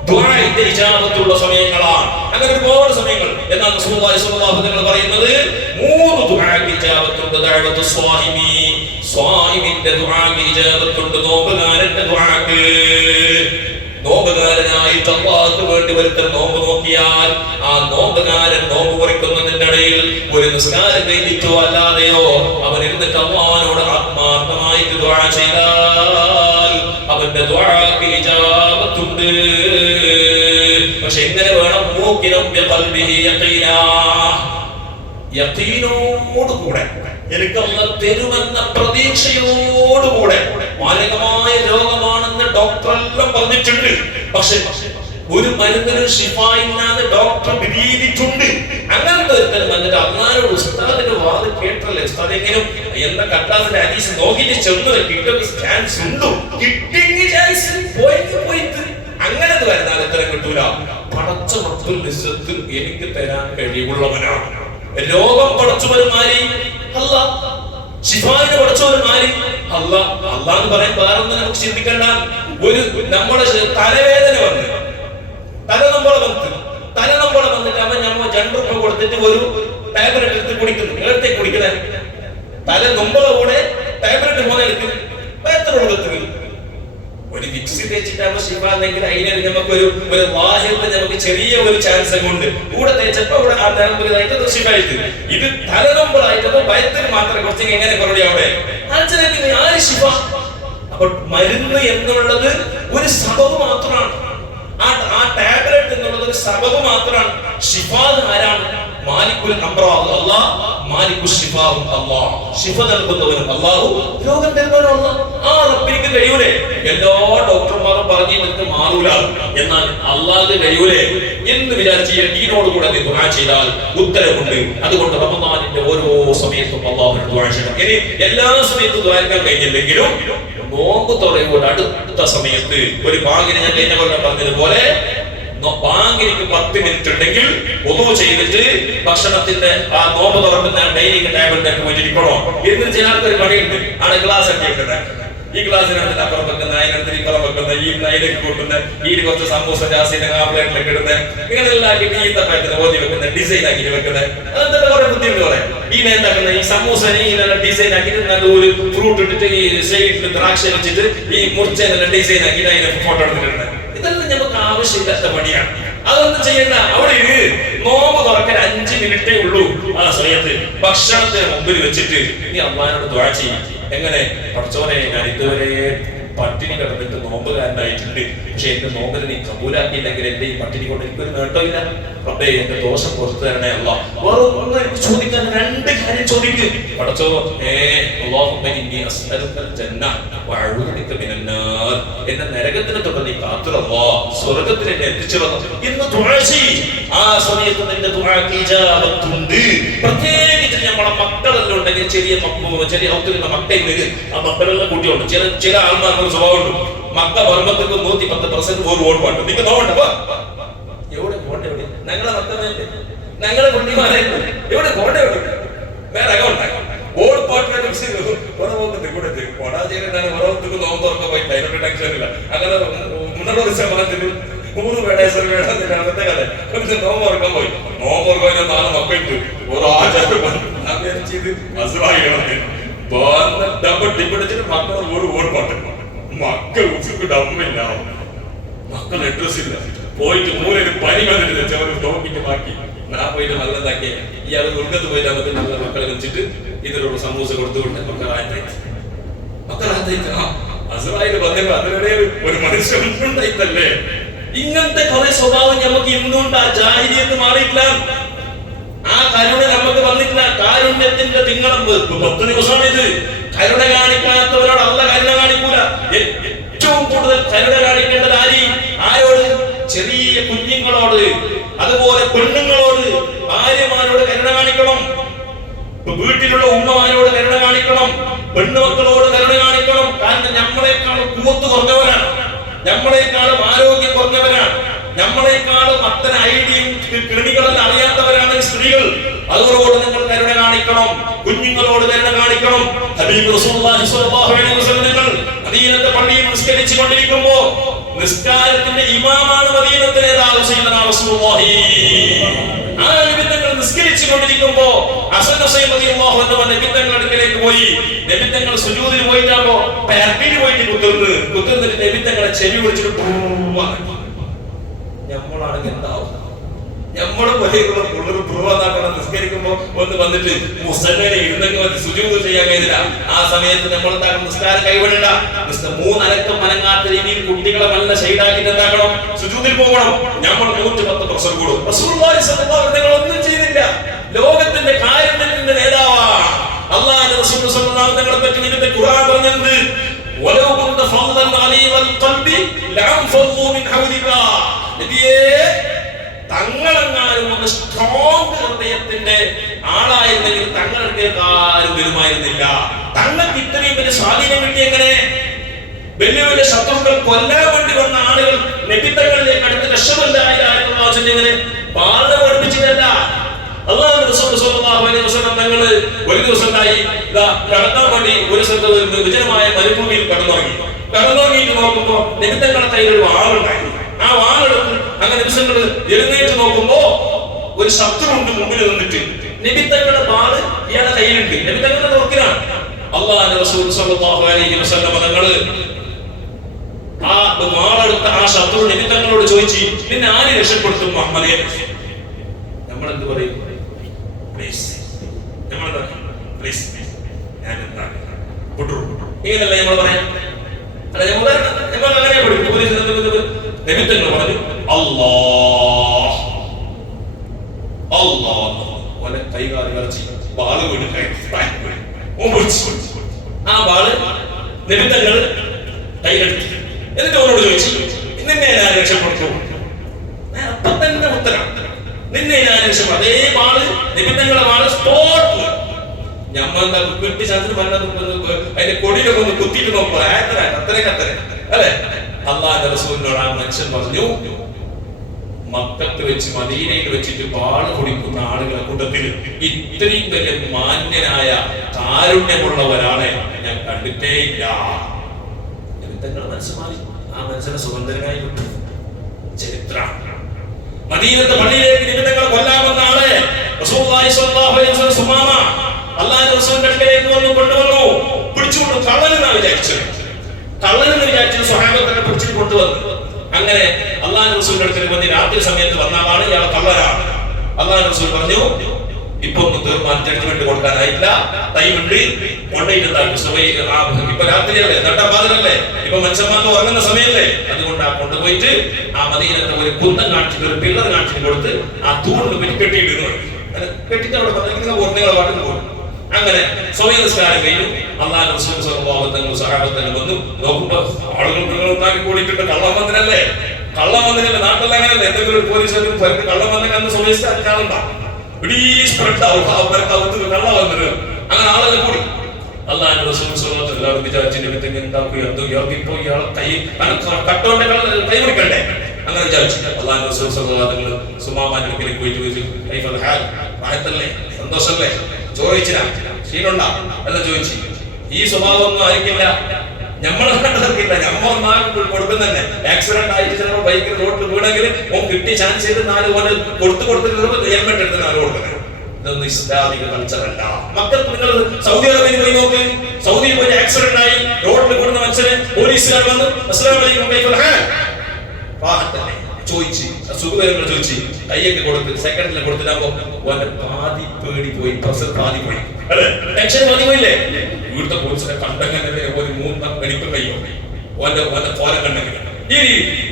ദുആഇന്റെ ഇജാബത്തുള്ള സമയങ്ങളാണ്. അങ്ങനെ ഒരുപാട് സമയങ്ങൾ. എന്നാൽ റസൂലുള്ളാഹി സ്വല്ലല്ലാഹു അലൈഹി വസല്ലം പറയുന്നത് 3 ദുആഇന്റെ ഇജാബത്തുണ്ട്. ദഅവത്തു സ്വാഹിമി, സ്വാഹിമിന്റെ ദുആഇന്റെ ഇജാബത്തുണ്ട്. നോമ്പുകാരന്റെ ദുആക്ക്, നോമ്പുകാരനായിട്ട് അല്ലാഹുവിന് വേണ്ടി ഒരുത്തൻ നോമ്പ് നോക്കിയാൽ ആ നോമ്പുകാരൻ നോമ്പ് കുറിക്കുന്നതിന്റെ ഇടയിൽ ഒരു നിസ്കാരം കഴിഞ്ഞിട്ടോ അല്ലാതെയോ അവൻ ഇരുന്നിട്ട് അല്ലാഹുവിനോട് ആത്മാർത്ഥമായിട്ട് ദുആ ചെയ്താൽ അവന്റെ ദുആക്ക് ഇജാബത്തുണ്ട്. പക്ഷെ എങ്ങനെ വേണം? മൂക്കിനം ബിഖൽബിഹി യഖീനാ, യഖീനോടുകൂടെ, എനിക്ക് അല്ലാഹു തരുമെന്ന പ്രതീക്ഷയോടുകൂടെ. മാരകമായ രോഗമാണെന്ന് ഡോക്ടറെല്ലാം പറഞ്ഞിട്ടുണ്ട്. പക്ഷെ ഒരു മരുന്നിന് ശിഫായില്ലാന്ന് ഡോക്ടർ വിധിയിട്ടുണ്ട്. അങ്ങനത്തെ ഒരുത്തൻ വന്നിട്ട് അള്ളാഹുവിന്റെ ഉസ്താദിന്റെ വാദ് കേട്ടല്ലേ, ഉസ്താദ് എങ്ങനെയും എന്ന കട്ടാസിന്റെ ഹദീസ് നോക്കിയിട്ട് ചെന്നത് കിട്ടുന്ന ചാൻസ് ഉണ്ടോ? കിട്ടിയ ചാൻസ് പോയിട്ട് അങ്ങനെ വരുന്നാൽ എത്ര കിട്ടൂല. പടച്ച റബ്ബുൽ ഇസ്സത്ത് എനിക്ക് തരാൻ കഴിവുള്ളവനാണ്. രോഗം പടച്ചവൻ മാറി അല്ലാഹ്, ശിഫായിനെ പടച്ചവൻ മാറി അല്ലാഹ്. അല്ലാഹ് എന്ന് പറയാൻ വേറെ ഒന്നും നമുക്ക് ചിന്തിക്കണ്ട. ഒരു നമ്മുടെ തലവേദന വന്ന് തലനമ്പള വന്നിട്ട് അവൻ നമ്മൾ 2 രൂപ കൊടുത്തിട്ട് ഒരു ടാബ്ലറ്റ് എടുത്ത് കുടിക്കുന്നു. നേരത്തെ കുടിക്കുന്നത് തല നൊമ്പള കൂടെ ടാബ്ലറ്റ് പോലെ എടുക്കും. എത്ര കൊടുക്കുന്നത്? ഒരു വിക്സ് തേച്ചിട്ടാണ് ശിഫ എന്നെങ്കിൽ അതിനെ നമുക്കൊരു വാഹിറിന് നമുക്ക് ചെറിയ ഒരു ചാൻസ് കൊണ്ട് കൂടെ തേച്ചപ്പോ ഇവിടെ ആ തലമുറയായിട്ട് ശിഫായിട്ട്. ഇത് തലനമ്പളായിട്ട് ഭയത്തിന് മാത്രം കുറച്ച് എങ്ങനെ കുറടി അവിടെ ആര് ശിഫ? അപ്പൊ മരുന്ന് എന്നുള്ളത് ഒരു സബബ് മാത്രമാണ്. ആ ടാബ്ലറ്റ് എന്നുള്ളത് ഒരു സബബ് മാത്രമാണ്. ശിഫാ ആരാണ്? മാലിക്കുൽ അംറാദ് അല്ലാഹ്, മാലിക്കുൽ ശിഫാ അല്ലാഹ്. ശിഫ നൽകുന്നവനും അല്ലാഹു, രോഗം തരുന്നവനും അല്ലാഹ്. ആ റബ്ബിക്ക് കഴിയൂലേ? എല്ലാ ഡോക്ടർമാരും പറഞ്ഞു നിങ്ങൾക്ക് മാറൂല, എന്നാൽ അല്ലാഹുവിന് കഴിയൂലേ എന്ന് വിചാരിച്ച് യഖീനോട് കൂടെ ദുആ ചെയ്താൽ ഉത്തരവുണ്ട്. അതുകൊണ്ട് റമദാനിന്റെ ഓരോ സമയത്തും അല്ലാഹുവിനോട് ദുആ ചെയ്യണം. ഇനി എല്ലാ സമയത്തും ദുആ ചെയ്യാൻ കഴിഞ്ഞില്ലെങ്കിലും നോമ്പ് തുറയോട് അടുത്ത സമയത്ത് ഒരു ബാങ്കിന് ഞാൻ കഴിഞ്ഞ കൊല്ലം പറഞ്ഞതുപോലെ ബാങ്കിലേക്ക് 10 മിനിറ്റ് ഉണ്ടെങ്കിൽ ഒന്നു ചെയ്തിട്ട് ഭക്ഷണത്തിന്റെ ആ നോമ്പ് തുറക്കുന്ന ഡൈനിങ് ടേബിളിലേക്ക് പോയിരിക്കണോ. എന്നിട്ട് ചിലർക്ക് ഒരു പണിയുണ്ട്, ആണ് ഗ്ലാസ് ഒക്കെ ഈ ഗ്ലാസ്സിനടുത്ത് അപ്പുറം വെക്കുന്ന, അതിനടുത്ത് ഇപ്പുറം വെക്കുന്ന, ഈ നൈലേക്ക് കൂട്ടുന്ന, ഈ കുറച്ച് സമൂസ ജാസിനെ ആപ്ലേറ്റിലേക്ക് ഇടുന്ന, ഇങ്ങനെല്ലാം ആക്കിയിട്ട് ഈ തപ്പത്തിന് ഓതി വെക്കുന്ന, ഡിസൈൻ ആക്കിയിട്ട് വെക്കുന്നത്, അതെന്താ കുറെ ബുദ്ധിമുട്ട് പറയാം. ഈ എന്താക്കുന്ന ഈ സമൂസനെ ഈ നല്ല ഡിസൈൻ ആക്കിയിട്ട് നല്ല ഒരു ഫ്രൂട്ട് ഇട്ടിട്ട് ഈ സൈഡിൽ ദ്രാക്ഷ വെച്ചിട്ട് ഈ മുറിച്ചെല്ലാം ഡിസൈൻ ആക്കിയിട്ട് അതിനെ ഫോട്ടോ എടുത്തിട്ടുണ്ട്. ഇതെല്ലാം നമുക്ക് ആവശ്യമില്ലാത്ത പണിയാണ്. അതൊന്നും ചെയ്യണ്ട. അവിടെ നോമ്പ് തുറക്കാൻ 5 മിനിറ്റേ ഉള്ളൂ. ആ സമയത്ത് ഭക്ഷണത്തിന് മുമ്പിൽ വെച്ചിട്ട് നീ അള്ളാഹിനോട് ദുആ ചെയ്യും. എങ്ങനെ? പടച്ചോനെ, ഞാൻ ഇതുവരെ പട്ടിണി കിടന്നിട്ട് നോമ്പുകാരനായിട്ടുണ്ട്. പക്ഷെ എന്റെ നോമ്പിന് നീ കബൂലാക്കിയില്ലെങ്കിൽ എന്റെ ഈ പട്ടിണി കൊണ്ട് എനിക്കൊരു നേട്ടമില്ല. റബ്ബേ, എന്റെ ദോഷം പുറത്തു തരണേ അല്ലാ. വേറെ ഒന്നും എനിക്ക് ചോദിക്കാൻ 2 കാര്യം ചോദിക്കും. പടച്ചോ, അല്ലാഹുമ്മ ഇന്നി അസ്അലുക്കൽ ജന്ന വഅഊദു ബിക മിനൻ നാർ. എന്നെ നരകത്തിന് തൊട്ട് നീ കാത്തുറല്ലാ, സ്വർഗ്ഗത്തിൽ എന്നെ എത്തിച്ചിറങ്ങ് എന്ന് ദുആ ചെയ്യ്. ആ സമയത്ത് നിന്റെ ദുആക്ക് ഇജാബത്തുണ്ട്. പ്രത്യേകിച്ച് നമ്മളെ മക്കളെല്ലാം ഉണ്ടെങ്കിൽ, ചെറിയ ഔത്തുള്ള മക്കളുണ്ടെങ്കിൽ ആ മക്കളെല്ലാം കുട്ടിയുണ്ട്. ചില ആൾമാർക്ക് ഒരു സ്വഭാവമുണ്ട്. മക്ക പറയുമ്പോഴത്തേക്ക് 110% ഒരു ഓട് പാട്ട് നിങ്ങൾ നോക്കണ്ട. എവിടെ പോട്ടെ? എവിടെ ഞങ്ങളെ മക്കളെ ഞങ്ങളെ കുട്ടിമാരെ എവിടെ പോട്ടെ? എവിടെ വേറെ അകമുണ്ടാകും ഓട് പാട്ടിനെ ഉറവൊക്കെ കൂടെ പൊടാചേരാണ്. ഉറവത്തേക്ക് നോമ്പ് തുറക്കാൻ പോയിട്ട് അതിനൊരു ടെൻഷൻ ഇല്ല. അങ്ങനെ മുന്നോട്ട് ദിവസം 3 വേടേശ്വരം വേണമെന്നില്ല. അന്നത്തെ കഥ നോമ്പ് തുറക്കാൻ പോയി. നോമ്പ് തുറക്കാൻ 4 മക്കളുണ്ട്. ഒരു ആചാരം ചെയ്ത് മസുവായി ഡബിൾ ടിപ്പിടിച്ചിട്ട് മക്കളെ ഓട് പാട്ട്. മക്കൾ ഉച്ചക്ക് ഡമ്മില്ല, മക്കൾ അഡ്രസ് ഇല്ല. പോയിട്ട് മൂലൊരു പനി വന്നിട്ട് ചെവര് നോക്കിട്ട് ബാക്കി ഞാൻ പോയിട്ട് നല്ലതാക്കി. ഇയാൾ ഉൾക്കത്ത് പോയിട്ട് നമുക്ക് നല്ല മക്കളെ വെച്ചിട്ട് ഇതിലൊരു സമൂസ കൊടുത്തുകൊണ്ട് മക്കളായിട്ട് അസുറായിട്ട് വന്നപ്പോ അതിലൂടെ ഒരു മനുഷ്യൻ ഉണ്ടായിട്ടല്ലേ. ഇങ്ങനത്തെ കുറെ സ്വഭാവം നമുക്ക് ഇന്നുണ്ട്. ആ ജാഹിലിയത്ത് മാറിയിട്ടില്ല. ആ കരുണ നമുക്ക് വന്നിട്ടില്ല. കാരുണ്യത്തിന്റെ തിങ്ങളം 10 ദിവസമാണ് ഇത്. കരുണ കാണിക്കാത്തവരോട് അല്ല കരുണ കാണിക്കൂല. ഏറ്റവും കൂടുതൽ കരുണ കാണിക്കേണ്ടത് ആരോട്? ചെറിയ കുഞ്ഞുങ്ങളോട്, അതുപോലെ പെണ്ണുങ്ങളോട്, ഭാര്യമാരോട് കരുണ കാണിക്കണം. വീട്ടിലുള്ള ഉമ്മമാരോട് കരുണ കാണിക്കണം. പെണ്ണുമക്കളോട് കരുണ കാണിക്കണം. കാരണം നമ്മളെക്കാളും കൂത്ത് കുറഞ്ഞവരാണ്, നമ്മളെക്കാളും ആരോഗ്യം കുറഞ്ഞവരാണ്, നമ്മളെക്കാളും അത്തരം ഐഡിയയും കെണികളെല്ലാം അറിയാത്തവരാണ് സ്ത്രീകൾ. അവരോട് നിങ്ങൾ കരുണ കാണിക്കണം. കുഞ്ഞുങ്ങളോട് കരുണ കാണിക്കണം. ഹബീബ് റസൂലുള്ളാഹി സ്വല്ലല്ലാഹു അലൈഹി വസല്ലം മദീനത്തെ പള്ളിയിൽ നിസ്കരിച്ചു കൊണ്ടിരിക്കുമ്പോ, നിസ്കാരത്തിന്റെ ഇമാമാണ് മദീനത്തെ നേതാവ് സയ്യിദുനാ റസൂലുള്ളാഹി. ആ നിബിതങ്ങൾ നിസ്കരിച്ചു കൊണ്ടിരിക്കുമ്പോ ഹസൻ ഹുസൈൻ റളിയല്ലാഹു അൻഹു നബിതങ്ങളുടെ അടുക്കലേക്ക് പോയി. നബിതങ്ങൾ സുജൂദിൽ പോയിട്ടാകുമ്പോ പരപ്പിന് പോയിട്ട് കുത്തിർന്നിട്ട് നബിതങ്ങളെ ചെവി പിടിച്ചിട്ട് നമ്മളാണെങ്കിൽ എന്താവും? നമ്മളെ പോലെയുള്ള പിള്ളേർ പൂർവ്വനാക്കണം നിസ്കരിക്കുമ്പോ ഒന്ന് വന്നിട്ട് മുസല്ലനെ ഇരുന്നെങ്കിൽ സുജൂദ് ചെയ്യാൻ കഴിയില്ല. ആ സമയത്ത് നമ്മൾ നിസ്കാരം കൈവിടണ്ട. 3 അലക്കം മനങ്ങാത്ത രീതിയിൽ കുട്ടികളെ നല്ല ഷെയ്ഡാക്കിട്ട് എന്താക്കണം? സുജൂദിൽ പോകണം. നമ്മൾ 110% കൂടും. റസൂലുള്ളാഹി സ്വല്ലല്ലാഹു അലൈഹി വസല്ലം ഒന്നും ചെയ്തില്ല. ലോകത്തിന്റെ കാരുണ്യത്തിന്റെ നേതാവാണ്. അല്ലാഹുവിന്റെ റസൂൽ സ്വല്ലല്ലാഹു അലൈഹി വസല്ലം പറ്റി ഇതിന്റെ ഖുർആൻ പറഞ്ഞത് വലൗ കുന്ത ഫളൻ അലീവൽ ഖൽബി ലഅൻഫളു മിൻ ഹൗലിക. നബിയേ, തങ്ങളെങ്ങാനും ഒന്ന് സ്ട്രോങ് ഹൃദയത്തിന്റെ ആളായിരുന്നെങ്കിൽ തങ്ങൾക്ക് ആരും വരുമായിരുന്നില്ല. തങ്ങൾക്ക് ഇത്രയും വലിയ സ്വാധീനം കിട്ടി. എങ്ങനെ? വലിയ വലിയ ശത്രുക്കൾ കൊല്ലാൻ വേണ്ടി വന്ന ആളുകൾ നബിത്തങ്ങളിലേക്ക് അടുത്ത് രക്ഷപ്പെടാൻ പാത പഠിപ്പിച്ചിട്ടല്ല. അല്ലാഹുവിന്റെ റസൂൽ സ്വല്ലല്ലാഹു അലൈഹി വസല്ലം തങ്ങൾ ഒരു ദിവസം കടക്കാൻ വേണ്ടി ഒരു സ്ഥലത്ത് വിജനമായ മരുഭൂമിയിൽ കടന്നുറങ്ങിയിട്ട് നോക്കുമ്പോ നബിത്തങ്ങളുടെ കയ്യിൽ ഒരു വാളുണ്ടായി. ആ വാളെടുത്ത് അങ്ങനെ ദിവസങ്ങൾ എഴുന്നേറ്റ് നോക്കുമ്പോ ഒരു ശത്രുണ്ട് മുമ്പിൽ നിന്നിട്ട്. നബിത്തങ്ങളുടെ വാള് ഇയാളുടെ കയ്യിലുണ്ട്. നബിത്തങ്ങളുടെ നോക്കിനാണ്. അല്ലാഹുവിന്റെ റസൂൽ സ്വല്ലല്ലാഹു അലൈഹി വസല്ലം തങ്ങൾ ആ വാളെടുത്ത ആ ശത്രു നബിത്തങ്ങളോട് ചോദിച്ചു, നിന്നെ ആര് രക്ഷപ്പെടുത്തും മുഹമ്മദേ? നമ്മളെന്ത് പറയും? പ്ലീസ്, നമ്മളെന്താ? പ്ലീസ്, ഞാൻ എന്താ ഇങ്ങനല്ല നമ്മൾ പറയാം. അല്ല, നമ്മൾ അങ്ങനെ പഠിക്കും. നബിത്തങ്ങൾ പറഞ്ഞു അല്ലാഹ് അല്ലാഹ്. ഓനെ കൈകാലി കളിച്ച് ബാല് വീണ് ആ ബാല് നബിത്തങ്ങൾ കൈകെടുത്തു. എന്നിട്ട് അവനോട് ചോദിച്ചു, നിന്നെ ഞാൻ രക്ഷപ്പെടുത്തു? അപ്പൊ തന്നെ ഉത്തരം, നിന്നെ ഞാൻ രക്ഷപ്പെടും. അതേ ബാല് നബിത്തങ്ങളുടെ ബാല് സ്പോട്ട്. ഞമ്മ കിട്ടി ശാസ്ത്രം അതിന്റെ കൊടിയിലൊക്കെ ഒന്ന് കുത്തിയിട്ട് നോക്കുക. അത്രയും അല്ലെ? അല്ലാഹുവിന്റെ റസൂലിനോട് ആ മനുഷ്യൻ പറഞ്ഞു, മക്കത്ത് വെച്ച് മദീനയിൽ വെച്ചിട്ട് പാട് കുടിക്കുന്ന ആളുകളുടെ കൂട്ടത്തിൽ ഇത്രയും വലിയ മാന്യനായ കാരുണ്യമുള്ള ഒരാളെ ഞാൻ കണ്ടിട്ടേ ഇല്ല. നിമിത്തങ്ങൾ മനസ്സ് മാറി. ആ മനസ്സിനെ സുഗന്ധനായി വിട്ടു. ചരിത്രം മദീനത്തെ പള്ളിയിലേക്ക് നിമിത്തങ്ങൾ കൊല്ലാമെന്ന ആളെ റസൂലുള്ളാഹി സ്വല്ലല്ലാഹു അലൈഹി വസല്ലം സുമാമ അല്ലാഹുവിന്റെ റസൂലിന്റെ അടുക്കലേക്ക് കൊണ്ടുവന്നു. പിടിച്ചുകൊണ്ട് കള്ളനെന്നാണ് വിചാരിച്ചത്. കള്ളനെന്ന് വിചാരിച്ചത് സ്വഹാബത്തിനെ പിടിച്ചിട്ട് കൊണ്ടുവന്നു. അങ്ങനെ അല്ലാഹുവിന്റെ റസൂലിന്റെ അടുക്കലേക്ക് വന്ന് രാത്രി സമയത്ത് വന്ന ആളാണ്, ഇയാൾ കള്ളനാണ്. അല്ലാഹുവിന്റെ റസൂൽ പറഞ്ഞു, ഇപ്പൊ ഒന്നും തീർമാനം ജഡ്ജ്മെന്റ് കൊടുക്കാനായിട്ടില്ല, ടൈമുണ്ട്, ഇപ്പൊ രാത്രിയല്ലേ, നട്ടപാതിരല്ലേ, ഇപ്പൊ മനുഷ്യന്മാർക്ക് ഉറങ്ങുന്ന സമയല്ലേ, അതുകൊണ്ട് ആ കൊണ്ടുപോയിട്ട് ആ മദീനത്തെ ഒരു കുന്തം കാണിച്ചിട്ട് ഒരു പില്ലർ കാണിച്ചിട്ട് കൊടുത്ത് ആ തൂണിന് പറ്റി കെട്ടിയിടുന്നു. കെട്ടിട്ട് അവിടെ ഓർമ്മകളെ പാട്ടിന് പോകും. അങ്ങനെ സ്വയം നിസ്കാരം കഴിഞ്ഞു. അല്ലാഹുവിന്റെ റസൂൽ സ്വല്ലല്ലാഹു അലൈഹി വസല്ലം സഹാബത്തിനെ വന്നു നോക്കുമ്പോ ആളുകൾ ഉണ്ടാക്കി കൂടിയിട്ടുണ്ട്. കള്ളമന്ദിരല്ലേ, കള്ളമന്ദിരല്ലേ, നാട്ടിൽ അങ്ങനെയല്ലേ, എന്തെങ്കിലും ഒരു പോലീസ് കള്ളമന്ദിരം അന്ന് സ്വദേശിച്ചാലുണ്ടാവും, അങ്ങനെ ആളെല്ലാം കൂടി. അല്ലാഹുവിന്റെ റസൂൽ സ്വല്ലല്ലാഹു അലൈഹി വസല്ലം വിചാരിച്ചു നിമിത്തങ്ങൾ എന്താക്കും, എന്തോ ഇയാൾക്കിപ്പോ ഇയാളെ കട്ടോന്റെ കൈ പിടിക്കണ്ടേ, അങ്ങനെ വിചാരിച്ചു. അല്ലാഹുവിന്റെ റസൂൽ സ്വല്ലല്ലാഹു അലൈഹി വസല്ലം സുമാമാന്റെ അടുക്കലേക്ക് പോയിട്ട് സന്തോഷല്ലേ, ചോദിച്ചില്ല, ക്ഷീണുണ്ടാ എല്ലാം ചോദിച്ചു. ഈ സ്വഭാവം ഒന്നും ആയിരിക്കില്ല, നമ്മളെ കണ്ടില്ല, നമ്മൾ കൊടുക്കുന്ന തന്നെ ആക്സിഡന്റ് ആയിട്ട് ചിലപ്പോൾ ബൈക്കിൽ റോഡിൽ വീണെങ്കിൽ ഓൻ കിട്ടിയ ചാൻസ് ചെയ്ത് 4 പോലെ കൊടുത്തിട്ട് ഹെൽമെറ്റ് എടുത്ത് 4 കൊടുക്കുന്നത്. ഇതൊന്നും ഇസ്ലാമിക കൾച്ചറല്ല. മക്കൾക്ക് നിങ്ങൾ സൗദി അറേബ്യയിൽ പോയി നോക്ക്. സൗദിയിൽ പോയി ആക്സിഡന്റ് ആയി റോഡിൽ കൂടുന്ന മനുഷ്യനെ പോലീസുകാർ വന്ന് അസ്സലാമു അലൈക്കും ചോദിച്ച് സുഖവിവരങ്ങൾ ചോദിച്ച് കൈയൊക്കെ കൊടുത്ത് സെക്കൻഡിൽ കൊടുത്തിട്ടാകുമ്പോ ഓന്റെ പാതി പേടി പോയി, പ്രഷർ പാതി പോയി, അല്ലെ, ടെൻഷൻ പാതി പോയില്ലേ. ഇവിടുത്തെ പോലീസിനെ കണ്ടെങ്ങനെ ഒരു 3 മണിക്കൂർ കഴിയും ഓന്റെ കോലം കണ്ടെങ്കിൽ. ഈ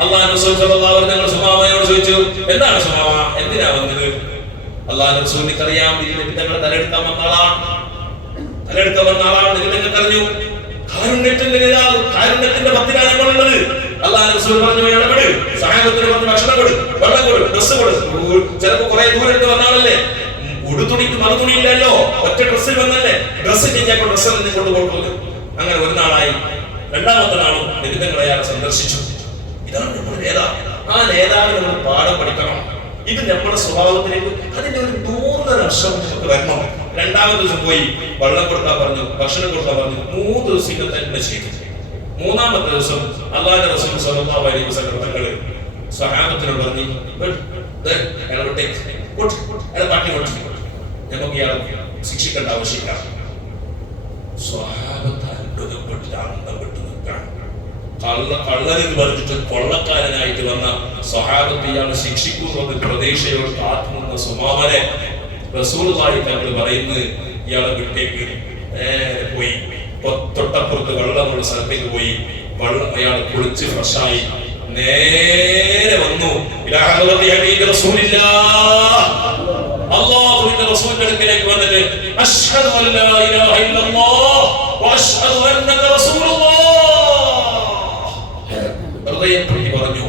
അല്ലാഹുവിന്റെ റസൂൽ സ്വല്ലല്ലാഹു അലൈഹി വസല്ലം സുമാമയോട് ചോദിച്ചു, എന്താണ് സുമാമ, എന്തിനാ വന്നത്? അല്ലാഹുവിന്റെ റസൂലിനെ അറിയാം, നിങ്ങളുടെ തലയെടുക്കാൻ വന്ന ആളാണ്. നിങ്ങൾക്ക് അറിഞ്ഞു കാരുണ്യത്തിന്റെ പത്തിനാണ് നമ്മളുള്ളത്. അല്ലാഹുവിന്റെ റസൂൽ പറഞ്ഞു, ഇടപെട്, സഹായത്തിന് പറഞ്ഞ് ഭക്ഷണം കൊടു, വെള്ളം കൊടു, ഡ്രസ്സ് കൊടു. ചിലപ്പോ കുറെ ദൂരം എടുത്ത് വന്നാളല്ലേ, ഉടുതുണിക്ക് മറുതുണിയില്ലല്ലോ, ഒറ്റ ഡ്രസ്സിൽ വന്നല്ലേ, ഡ്രസ്സ് ചെയ്യാൻ ഡ്രസ്സ് നിന്ന് കൊണ്ടുപോകുന്നത്. അങ്ങനെ ഒരു നാളായി. 2ാമത്തെ നാളും നിമിത്തങ്ങൾ അയാളെ സന്ദർശിച്ചു. ഇതാണ് നമ്മുടെ നേതാവ്. ആ നേതാവിന് നമ്മൾ പാഠം പഠിക്കണം. ഇത് നമ്മുടെ സ്വഭാവത്തിലേക്ക് അതിന്റെ ഒരു 100 വർഷം നമുക്ക് വരണം. 2ാമത്തെ ദിവസം പോയി വെള്ളം കൊടുക്കാൻ പറഞ്ഞു, ഭക്ഷണം കൊടുക്കാൻ പറഞ്ഞു. 3 ദിവസം തന്നെ ചെയ്തു. 3ാമത്തെ ദിവസം അല്ലാഹുവിന്റെ റസൂൽ സ്വല്ലല്ലാഹു അലൈഹി വസല്ലം തങ്ങൾ സ്വഹാബത്തിനോട് പറഞ്ഞു, നമുക്ക് ഇയാളെ ശിക്ഷിക്കേണ്ട ആവശ്യമില്ല. സ്വഹാബത്ത് അത്ഭുതപ്പെട്ട് അന്തപ്പെട്ട് നിൽക്കണം. കള്ളനെന്ന് പറഞ്ഞിട്ട് കൊള്ളക്കാരനായിട്ട് വന്ന സ്വഹാബത്ത് ഇയാളെ ശിക്ഷിക്കുമെന്ന് പ്രതീക്ഷയോട് കാത്തുനിന്ന സുമാമനെ റസൂലുള്ളാഹി തങ്ങൾ പറയുന്നത് ഇയാളെ വിട്ടേക്ക് പോയി തൊട്ടപ്പുറത്ത് വെള്ളമുള്ള സ്ഥലത്തേക്ക് പോയി വെള്ളം അയാൾ കുളിച്ച് ഫ്രഷായി നേരെ വന്നു. അല്ലാഹുവിന്റെ റസൂലിന്റെ അടുക്കലേക്ക് വന്നിട്ട് അശ്ഹദു അല്ലാ ഇലാഹ ഇല്ലല്ലാഹ് വഅശ്ഹദു അന്നക റസൂലുള്ളാഹ് ഹൃദയത്തിൽ പറഞ്ഞു.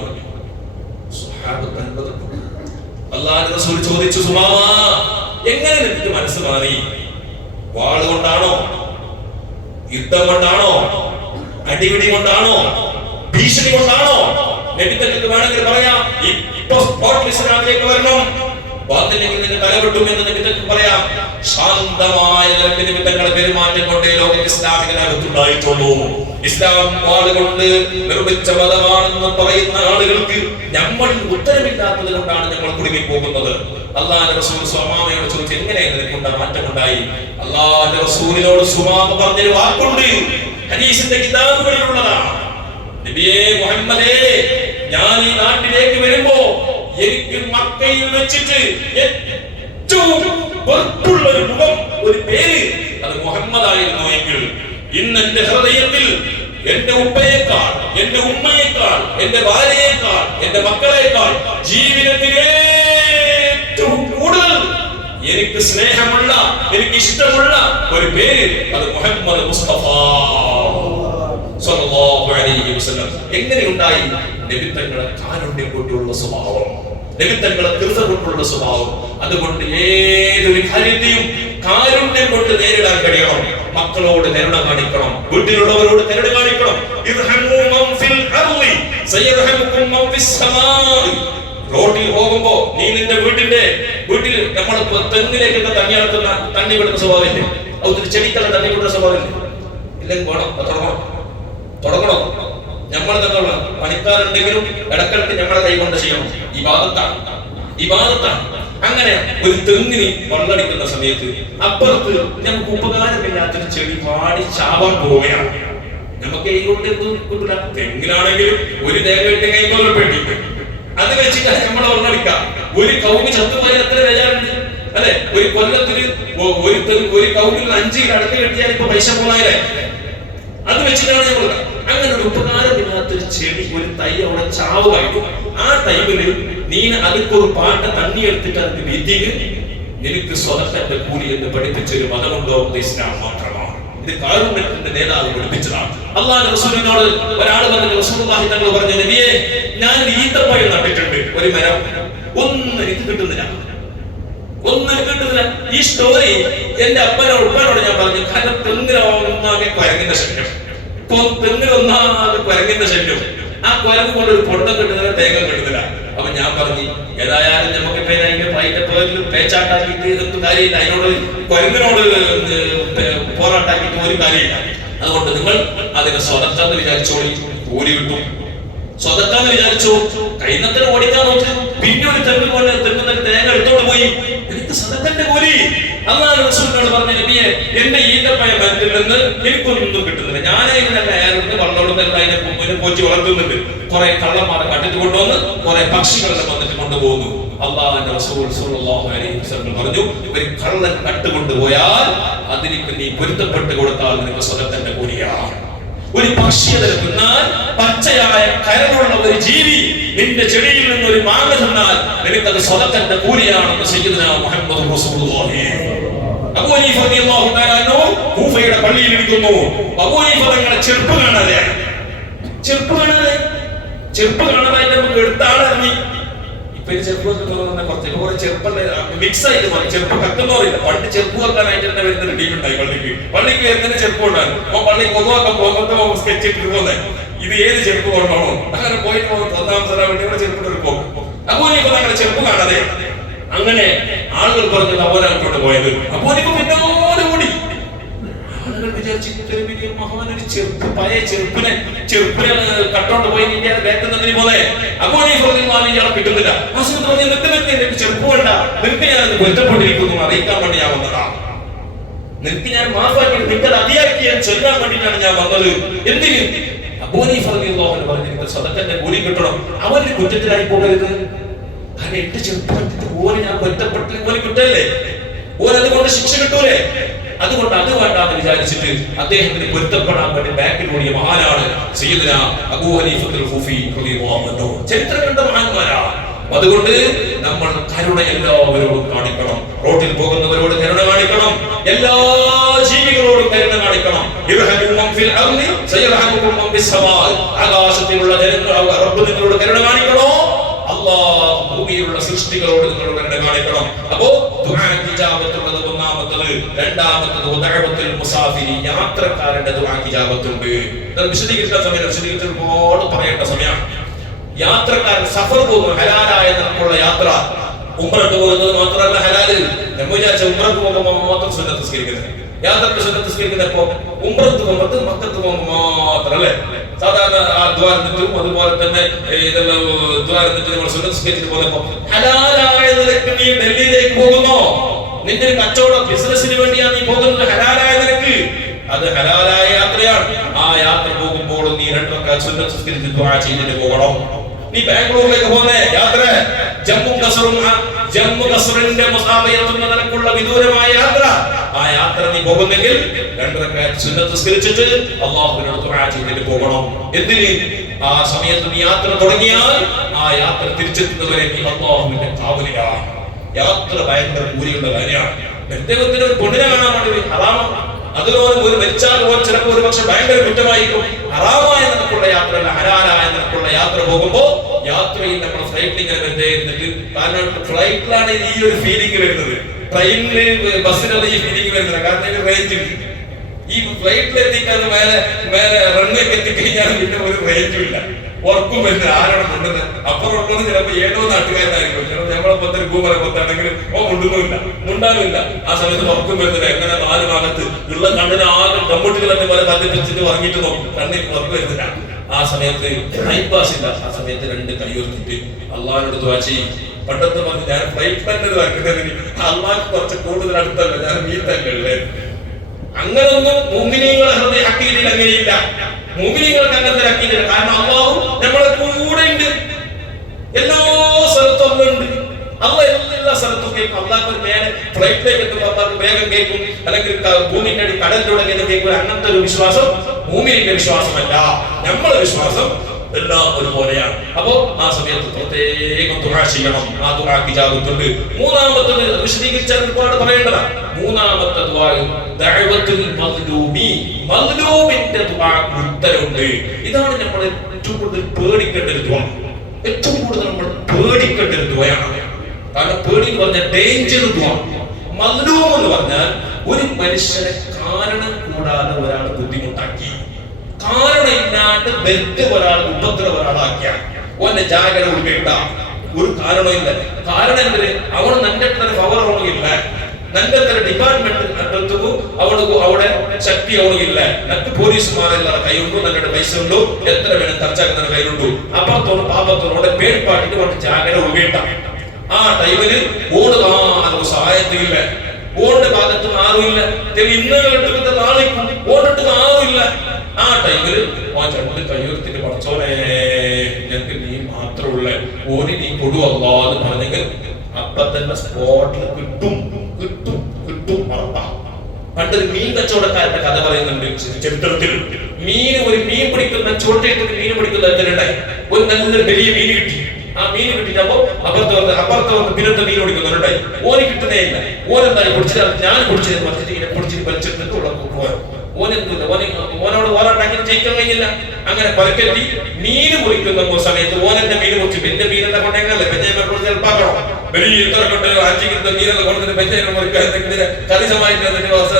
സ്വഹാബത്ത് അത്ഭുതപ്പെട്ടു. അല്ലാഹുവിന്റെ റസൂൽ ചോദിച്ചു, സുമാമ, എങ്ങനെ നിനക്ക് മനസ്സ് മാറി? വാളുകൊണ്ടാണോ, യുദ്ധം കൊണ്ടാണോ, അടിപിടി കൊണ്ടാണോ, ഭീഷണി കൊണ്ടാണോ? നബിതങ്ങൾക്ക് വേണമെങ്കിൽ പറയാം, ഇപ്പൊ ഇസ്ലാമിലേക്ക് വരണം, ബാത്തിലേക്ക് നിന്ന് തലവെട്ടും എന്ന് നബിതങ്ങൾക്ക് പറയാം. ശാന്തമായ നിമിത്തങ്ങളെ പെരുമാറ്റം കൊണ്ടേ ലോകം ഇസ്ലാമിക ലോകത്തുണ്ടായിട്ടുള്ളൂ. ഇസ്ലാം വാളുകൊണ്ട് നിർമ്മിച്ച മതമാണെന്ന് പറയുന്ന ആളുകൾക്ക് നമ്മളിൽ ഉത്തരവില്ലാത്തത് കൊണ്ടാണ് നമ്മൾ കുടുങ്ങി പോകുന്നത്. അല്ലാഹുവിന്റെ റസൂൽ സുമാമയോട് ചോദിച്ചു, എങ്ങനെ നിനക്കുണ്ട മാറ്റമുണ്ടായി? അല്ലാഹുവിന്റെ റസൂലിനോട് സുമാമ പറഞ്ഞൊരു വാക്കുണ്ട്, ഹദീസിന്റെ കിതാബുകളിലുള്ളതാണ്. നബിയേ മുഹമ്മദേ, ഞാൻ ഈ നാട്ടിലേക്ക് വരുമ്പോ എനിക്ക് മക്കയിൽ വെച്ചിട്ട് ഏറ്റവും വെറുപ്പുള്ള ഒരു മുഖം, ഒരു പേര്, അത് മുഹമ്മദ് ആയിരുന്നു എങ്കിൽ ഇന്ന് എന്റെ ഹൃദയത്തിൽ എന്റെ ഉപ്പയേക്കാൾ, എന്റെ ഉമ്മയേക്കാൾ, എന്റെ ഭാര്യയേക്കാൾ, എന്റെ മക്കളേക്കാൾ ജീവിതത്തിൽ ഏറ്റവും കൂടുതൽ എനിക്ക് സ്നേഹമുള്ള, എനിക്ക് ഇഷ്ടമുള്ള ഒരു പേര്, അത് മുഹമ്മദ് മുസ്തഫ സ്വല്ലല്ലാഹു അലൈഹി വസല്ലം. എങ്ങനെയുണ്ടായി? നബിതങ്ങളെ കാരുണ്യം കൊണ്ടുള്ള സ്വഭാവം, നബിതങ്ങളെ കൃപ കൊണ്ടുള്ള സ്വഭാവം. അതുകൊണ്ട് ഏതൊരു കാര്യത്തെയും കാരുണ്യം കൊണ്ട് നേരിടാൻ കഴിയണം. മക്കളോട് കരുണ കാണിക്കണം, വീട്ടിലുള്ളവരോട് കരുണ കാണിക്കണം. ഇർഹമു മൻ ഫിൽ അർളി സയർഹമുകും മൻ ഫിസ് സമാഇ. റോഡിൽ പോകുമ്പോ നീ നിന്റെ വീട്ടിൽ നമ്മൾ തെങ്ങിലേക്കൊക്കെ തണ്ണി നടത്തുന്ന തണ്ണി വിടുന്ന സ്വഭാവമില്ലേ? ഒത്തിരി ചെടിക്കല്ല തണ്ണി വിടുന്ന സ്വഭാവമില്ലേ? ഇല്ലെങ്കിൽ വേണം തുടങ്ങണം. നമ്മൾ തന്നെയുള്ള പണിക്കാരുണ്ടെങ്കിലും ഇടക്കിടക്ക് നമ്മളെ കൈകൊണ്ട് ചെയ്യണം. ഇബാദത്താണ്. അങ്ങനെ ഒരു തെങ്ങിന് വെള്ളടിക്കുന്ന സമയത്ത് അപ്പുറത്ത് നമുക്ക് ഉപകാരമില്ലാത്തൊരു ചെടി പാടി ചാവാൻ പോവുകയാണ്. നമുക്ക് ഈ കൊണ്ട് എന്തും കിട്ടില്ല. തെങ്ങിലാണെങ്കിലും ഒരു തേങ്ങ ഇട്ട് കൈകൊള്ള പേടിക്കും. അത് വെച്ചിട്ടാണ് നമ്മളെ വെള്ളടിക്കാം. ഒരു കൗങ്ങ് ചത്തുപോയ എത്ര വിചാരമുണ്ട് അല്ലെ? ഒരു കൊല്ലത്തിന് ഒരു കൗങ്ങിൽ 5 കിലോ അടുത്ത് കിട്ടിയാൽ ഇപ്പൊ പൈസ പോകാതെ അത് വെച്ചിട്ടാണ് നമ്മൾ. അങ്ങനെ ഒരു ഉപകാരമില്ലാത്തൊരു ചെടി, ഒരു തൈ അവിടെ ചാവുകയായിരുന്നു. ആ ടൈമില് നീ അതിക്കൊരു പാട്ട തണ്ണി എടുത്തിട്ട് അതിന് വിധിക്ക് നിനക്ക് സ്വതക്കന്റെ കൂലി എന്ന് പഠിപ്പിച്ചൊരു മതമുണ്ടോ? ഇസ്ലാം മാത്രമാണ്. ഇത് കാരുണ്യത്തിന്റെ നേതാവ് പഠിപ്പിച്ചതാണ്. അല്ലാഹുവിന്റെ റസൂലിനോട് ഒരാൾ വന്നിട്ട് റസൂലുള്ളാഹി തങ്ങൾ പറഞ്ഞു, നബിയേ, ഞാൻ ഈത്തപ്പഴം നട്ടിട്ടുണ്ട്, ഒരു മരം, ഒന്നും എനിക്ക് കിട്ടുന്നില്ല. ഈ സ്റ്റോറി എന്റെ ഉപ്പനോട് ഞാൻ പറഞ്ഞു. കാരണം തെങ്ങിനൊന്നാകെ കുരങ്ങിന്റെ ശല്യം, തെങ്ങിനൊന്നാകെ കുരങ്ങിന്റെ ശല്യം. ആ കുരങ്ങ് കൊണ്ട് ഒരു പൊട്ടം കിട്ടുന്നില്ല, തേങ്ങ കിട്ടുന്നില്ല. അപ്പൊ ഞാൻ പറഞ്ഞു, ഏതായാലും നമുക്ക് അതിന്റെ പേരിൽ പേച്ചാട്ടാക്കിയിട്ട് എന്ത് കാര്യമില്ല, അതിനോട് കുരങ്ങിനോട് പോരാട്ടാക്കിയിട്ട് ഒരു കാര്യമില്ല. അതുകൊണ്ട് നിങ്ങൾ അതിനെ സ്വതക്കാന്ന് വിചാരിച്ചോളി, കൂലി കിട്ടും. സ്വതക്കാന്ന് വിചാരിച്ചു, കൈനത്തിന് ഓടിക്കാൻ നോക്കി. പിന്നെ ഒരു തെങ്ങുന്ന തേങ്ങ എടുത്തോണ്ട് പോയി, എനിക്ക് സ്വതക്കന്റെ കൂലി. അല്ലാഹുവിന്റെ റസൂലിനോട് പറഞ്ഞു, നബിയെ, എന്റെ ഈന്തപ്പഴ മരത്തിൽ നിന്ന് എനിക്കൊന്നും കിട്ടുന്നില്ല. ഞാനതിനെ കയറുന്ന വള്ളോടുന്നല്ല, അതിനെ മുന്നിൽ പോറ്റി വളർത്തുന്നുണ്ട്. കുറെ കള്ളന്മാരെ കട്ടിട്ട് കൊണ്ടുവന്ന് കുറെ പക്ഷികളെ വന്നിട്ട് കൊണ്ടുപോകുന്നു. അല്ലാഹുവിന്റെ റസൂൽ സ്വല്ലല്ലാഹു അലൈഹി വസല്ലം പറഞ്ഞു, ഒരു കള്ളൻ കട്ടുകൊണ്ടുപോയാൽ അതിലേക്ക് നീ പൊരുത്തപ്പെട്ട് കൊടുത്താൽ നിനക്ക് സ്വതക്കന്റെ കൂലിയാണ്. ഒരു പക്ഷിയെ തിന്നാൽ, പച്ചയായ കരളുള്ള ഒരു ജീവി നിന്റെ ചെടിയിൽ നിന്ന് ഒരു മാങ്ങ തിന്നാൽ നിനക്കത് സ്വതക്കന്റെ കൂലിയാണെന്ന് സയ്യിദുനാ മുഹമ്മദ് റസൂലുള്ളാഹി. അബൂ ഹനീഫ റളിയല്ലാഹു തആല അൻഹു കൂഫയുടെ പള്ളിയിൽ ഇരിക്കുന്നു. അബൂ ഹനീഫ തങ്ങളെ ചെറുപ്പ് കാണാതെ നമുക്ക് എടുത്താളിറങ്ങി. ഇപ്പൊ ചെറുപ്പ് കുറെ ചെറുപ്പല്ലേ മിക്സ് ആയിട്ട് മതി. ചെറുപ്പ് കക്കെന്ന് പറയില്ല. പണ്ട് ചെറുപ്പ് വെക്കാനായിട്ട് തന്നെ വരുന്ന ടീം ഉണ്ടായി. പള്ളിക്ക് വരുന്നതിന് ചെറുപ്പ് ഉണ്ടാകും. അപ്പൊ പള്ളിക്ക് പൊതുവാക്കാൻ പോകുമ്പോൾ സ്കെച്ച് ഇട്ടിട്ട് പോകുന്നത് ഇത് ഏത് ചെറുപ്പ് കൊണ്ടാണോ അങ്ങനെ പോയി ഒന്നാം സ്ഥലം വേണ്ടി ചെറുപ്പിട്ട് പോകും. അപ്പൊ ഇപ്പൊ ഞങ്ങളുടെ ചെറുപ്പ് കാണാതെ അങ്ങനെ ആളുകൾ പറഞ്ഞത് അവനായിക്കൊണ്ട് പോയത്. അപ്പൊ ഇപ്പൊ പിന്നോട് കൂടി ആളുകൾ വിചാരിച്ചു, മഹാനൊരു ചെറുപ്പ്, പഴയ ചെറുപ്പിനെ കട്ടോണ്ട് പോയി വേക്കുന്നതിന് പോലെ. അപ്പൊ ഇയാളെ കിട്ടുന്നില്ല. ആ സമയത്ത് പറഞ്ഞ നിനക്ക് ചെറുപ്പ് വേണ്ട, നിനക്ക് ഞാൻ പൊരുത്തപ്പെട്ടിരിക്കുന്നു അറിയിക്കാൻ വേണ്ടി ഞാൻ വന്നതാ. നിനക്ക് ഞാൻ മാഫാക്കി നിനക്കത് അതിയാക്കി ഞാൻ ചൊല്ലാൻ വേണ്ടിയിട്ടാണ് ഞാൻ വന്നത്. എന്തിന്? അബൂ ഹനീഫ റളിയല്ലാഹു അൻഹു പറഞ്ഞു, സ്വതക്കന്റെ കൂലി കിട്ടണം. അവന്റെ കുറ്റത്തിലായി പോകരുത്. കാരണം 8 ചെറുപ്പത്തിട്ട് ഓന് ഞാൻ പൊരുത്തപ്പെട്ട് ഓന് കിട്ടല്ലേ, ഓൻ അതുകൊണ്ട് ശിക്ഷ കിട്ടൂലേ. അതുകൊണ്ട് അത് വേണ്ടാന്ന് വിചാരിച്ചിട്ട് അദ്ദേഹത്തിന് പൊരുത്തപ്പെടാൻ വേണ്ടി ബാക്കിൽ ഓടിയ മഹാനാണ് സയ്യിദുനാ അബൂ ഹനീഫത്തുൽ ഖൂഫി റളിയല്ലാഹു അൻഹു. ചരിത്രം കണ്ട മഹാന്മാരാണ്. അതുകൊണ്ട് നമ്മൾ കരുണ എല്ലാവരോടും കാണിക്കണം. റോഡിൽ പോകുന്നവരോട് കരുണ കാണിക്കണം. എല്ലാ ജീവികളോടും കരുണ കാണിക്കണം. ആകാശത്തിലുള്ള റബ്ബ് നിങ്ങളോട് കരുണ കാണിക്കണോ? അല്ലാഹ് ഭൂമിയിലുള്ള സൃഷ്ടികളോട് നിങ്ങളോട് കരുണ കാണിക്കണം. അപ്പോ ദുആ ഇജാബത്തുള്ളത് ഒന്നാമത്തത്. രണ്ടാമത്തത് ദഅവത്തുൽ മുസാഫിരി, യാത്രക്കാരന്റെ ദുആ ഇജാബത്തുണ്ട്. ഇത് വിശദീകരിച്ച സമയം ഒരുപാട് പറയേണ്ട സമയമാണ്. യാത്രക്കാരൻ സഫർ പോകുന്നു, ഹലാലായ നിലക്കുള്ള യാത്ര. ഉംറക്ക് പോകുന്നത് മാത്രമല്ല ഹലാല്. നമ്മൾ വിചാരിച്ച ഉംറക്ക് പോകുമ്പോൾ മാത്രം സുന്നത്ത് നിസ്കരിക്കുന്നത്, യാത്രക്ക് സുന്നത്ത് നിസ്കരിക്കുന്നപ്പോ ഉംറക്ക് പോകുമ്പോൾ മക്കത്ത് പോകുമ്പോൾ മാത്രം അല്ലേ. സാധാരണ ആ ദ്വാരത്തിനും അതുപോലെ തന്നെ ഇതെല്ലാം ദ്വാരത്തിട്ട് നമ്മൾ സുന്നത്ത് നിസ്കരിച്ചിട്ട് പോകുന്നപ്പോ ഹലാലായ നിലക്ക് നീ ഡൽഹിയിലേക്ക് പോകുന്നോ? നിന്റെ ഒരു കച്ചവട ബിസിനസിന് വേണ്ടിയാണ് നീ പോകുന്നത്. ഹലാലായ നിലക്ക് അത് ഹലാലായ യാത്രയാണ്. ആ യാത്ര പോകുമ്പോൾ നീ 2 റക്അത്ത് സുന്നത്ത് നിസ്കരിച്ച് ദുആ ചെയ്തിട്ട് പോകണം. നീ ബാംഗ്ലൂരിലേക്ക് പോകുന്ന യാത്ര, ജമ്മു കസറിന്റെ മുസാഫിയത്തുന്ന നിലക്കുള്ള വിദൂരമായ യാത്ര, ആ യാത്ര നീ പോകുന്നെങ്കിൽ 2 റക്അത്ത് സുന്നത്ത് നിസ്കരിച്ചിട്ട് അല്ലാഹുവിനോട് ദുആ ചെയ്തിട്ട് പോകണം. എന്തിന്? ആ സമയത്ത് നീ യാത്ര തുടങ്ങിയാൽ ആ യാത്ര തിരിച്ചെത്തുന്നവരെ നീ അല്ലാഹുവിന്റെ കാവലിലാണ്. യാത്ര ഭയങ്കര കൂലിയുള്ള കാര്യമാണ്. പ്രത്യേകത്തിന് ഒരു പെണ്ണിനെ കാണാൻ വേണ്ടി ഹറാമാണ്. അതിനോട് ഒരു മരിച്ചാൽ ചിലപ്പോൾ ഒരു പക്ഷെ ഭയങ്കര കുറ്റമായിരിക്കും. ഹറാമായ നിലക്കുള്ള യാത്ര അല്ല, ഹലാലായ നിലക്കുള്ള യാത്ര പോകുമ്പോ യാത്രയിൽ നമ്മൾ ഫ്ലൈറ്റിൽ ഇങ്ങനെ വെറുതെ ഇരുന്നിട്ട്, കാരണം ഫ്ലൈറ്റിലാണ് ഈ ഒരു ഫീലിംഗ് വരുന്നത്. ട്രെയിനില് ബസ്സിനുള്ള ഈ ഫീലിംഗ് വരുന്നില്ല. കാരണം ഇതിന് റേഞ്ച് ഉണ്ട്. ഈ ഫ്ലൈറ്റിൽ എത്തിക്കാൻ മേലെ റണ്ണിലേക്ക് എത്തിക്കഴിഞ്ഞാൽ പിന്നെ ഒരു റേഞ്ചും ഇല്ല. ഉറക്കും വരുന്നത് ആരോടെ കൊണ്ടുവന്ന് അപ്പുറം ഉള്ളത് ചിലപ്പോ ഏതോ നാട്ടുകാരനായിരിക്കും. ചിലപ്പോൾ നമ്മളെ പൊത്തൊരു കൂമല പൊത്താണെങ്കിലും മുണ്ടാനുമില്ല. ആ സമയത്ത് ഉറക്കം വരുന്നത് എങ്ങനെ 4 ഭാഗത്ത് ഉള്ള കണ്ണിന് ആകെ കമ്പ്യൂട്ടറുകളെ പോലെ കത്തിപ്പിച്ചിട്ട് ഉറങ്ങിയിട്ട് നോക്കും. കണ്ണിൽ ഉറക്കം വരുന്നില്ല. ആ സമയത്ത് ബൈപ്പാസ് ഇല്ല. ആ സമയത്ത് 2 കൈ ഉയർത്തിട്ട് അള്ളാഹിനോട് ദുആ ചെയ്യും. പണ്ടത്തെ പറഞ്ഞ് ഞാൻ ഫ്ലൈറ്റ് പ്ലാനിൽ അള്ളാഹ് കുറച്ച് കൂടുതൽ അടുത്തല്ല, ഞാൻ വീട്ടല്ലേ. അങ്ങനൊന്നും മുഅ്മിനീങ്ങളുടെ ഹൃദയ അഖീദയിൽ അങ്ങനെയില്ല. മുഅ്മിനീങ്ങൾക്ക് അങ്ങനത്തെ അഖീദയില്ല. കാരണം അള്ളാഹു നമ്മളെ കൂടെ ഉണ്ട്, എല്ലാ സ്ഥലത്തും ഉണ്ട്. അള്ളാഹ് എല്ലാ സ്ഥലത്തും കേൾക്കും. അള്ളാഹ് നേരെ ഫ്ലൈറ്റിലേക്ക് എത്തുമ്പോൾ അള്ളാഹ് വേഗം കേൾക്കും, അല്ലെങ്കിൽ ഭൂമിന്റെ അടി കടലിലൂടെ കേൾക്കും. അങ്ങനത്തെ ഒരു വിശ്വാസം മുഅ്മിനീന്റെ വിശ്വാസമല്ല. നമ്മളെ വിശ്വാസം എല്ലാം ഒരുപോലെയാണ്. അപ്പോ ആ സമയത്ത് പ്രത്യേകം ദുആ ചെയ്യണം. ആ ദുആക്ക് ഇജാബത്തുണ്ട്. മൂന്നാമത്തത് വിശദീകരിച്ചാൽ ഒരുപാട് പറയേണ്ടതാണ്. മൂന്നാമത്തെ ദുആ ദഅവത്തുൽ മദ്ലൂമി, മദ്ലൂമിന്റെ ദുആക്ക് ഉത്തരവുണ്ട്. ഇതാണ് നമ്മൾ ഏറ്റവും കൂടുതൽ പേടിക്കേണ്ട ഒരു ദുആ. ഏറ്റവും കൂടുതൽ നമ്മൾ പേടിക്കേണ്ട ഒരു ദുആയാണ്. കാരണം പേടി എന്ന് പറഞ്ഞാൽ ഡേഞ്ചർ ദുആ. മദ്ലൂം എന്ന് പറഞ്ഞാൽ ഒരു മനുഷ്യനെ കാരണം കൂടാതെ ഒരാൾ ബുദ്ധിമുട്ടാക്കി, കാരണമില്ലാണ്ട് വെറുതെ ഒരാൾ ഉപദ്രവ ഒരാളാക്കിയ ഓന്റെ ജാഗ്രത ഉൾക്കേണ്ട ഒരു കാരണമില്ല. കാരണം എന്തിന്? അവന് നന്റെ തന്നെ പവർ അവണില്ല, നന്റെ തന്നെ ഡിപ്പാർട്ട്മെന്റ് അവൾക്ക് അവിടെ ശക്തി അവണില്ല. നക്ക് പോലീസുമാരെല്ലാം കൈയുണ്ടു, നല്ലൊരു പൈസ ഉണ്ടു, എത്ര വേണം ఖర్చాക്കുന്ന കയ്യിലുണ്ടു. അപ്പുറത്തോട് പാപത്തോടെ പേടിപ്പാട്ടിട്ട് കൊണ്ട് ജാഗ്രത ഉൾക്കേണ്ട. ആ ടൈമില് ഓട് ആരും സഹായത്തില്ല, ഓടിന്റെ ഭാഗത്തും ആരുമില്ല. ഇന്ന് നാളേക്കും ഓടിട്ട് ആരുമില്ല. ആ ടൈമില് രണ്ട് കയ്യുയർത്തിട്ട് പഠിച്ചോനെ ഞങ്ങൾക്ക് നീ മാത്രമുള്ള ഓന് നീ കൊടുവല്ലാന്ന് പറഞ്ഞെങ്കിൽ അപ്പൊ തന്നെ സ്പോട്ടിൽ കിട്ടും കിട്ടും കിട്ടും ഉറപ്പാ. പണ്ടൊരു മീൻ കച്ചവടക്കാരന്റെ കഥ പറയുന്നുണ്ട് ചരിത്രത്തിൽ. ഒരു മീൻ പിടിക്കുന്ന ചോട്ടയിട്ട് മീൻ പിടിക്കുന്നതിനുണ്ടായി. ഒരു നല്ലൊരു വലിയ മീൻ കിട്ടി. ആ മീൻ കിട്ടിയപ്പോ അപ്പുറത്ത് പിന്നത്തെ മീൻ പിടിക്കുന്നുണ്ടായി. ഓന് കിട്ടുന്നേ ഇല്ല. ഓനെന്തായി പിടിച്ചിട്ട് ഞാൻ പിടിച്ചത് മറിച്ചിട്ട് ഇങ്ങനെ പിടിച്ചിട്ട് വലിച്ചെടുത്തിട്ട് പോവാൻ ഓനോട് ഓരോണ്ടാക്കി ജയിക്കാൻ കഴിഞ്ഞില്ല. അങ്ങനെ പരക്കെത്തി മീൻ മുറിക്കുന്ന സമയത്ത് ഓനെന്റെ മീൻ മുറിച്ചു. പിന്നെ മീനെല്ലാം കൊണ്ടെങ്കിലല്ലേ പെഞ്ഞായ്മ കുറിച്ച് എളുപ്പാക്കണം. വലിയ ഇത്ര കൊണ്ട് 5 കിലോ മീനെല്ലാം കൊടുത്തിട്ട് പെഞ്ഞായ്മ മുറിക്കാൻ കലിശമായിട്ട് അവസ്ഥ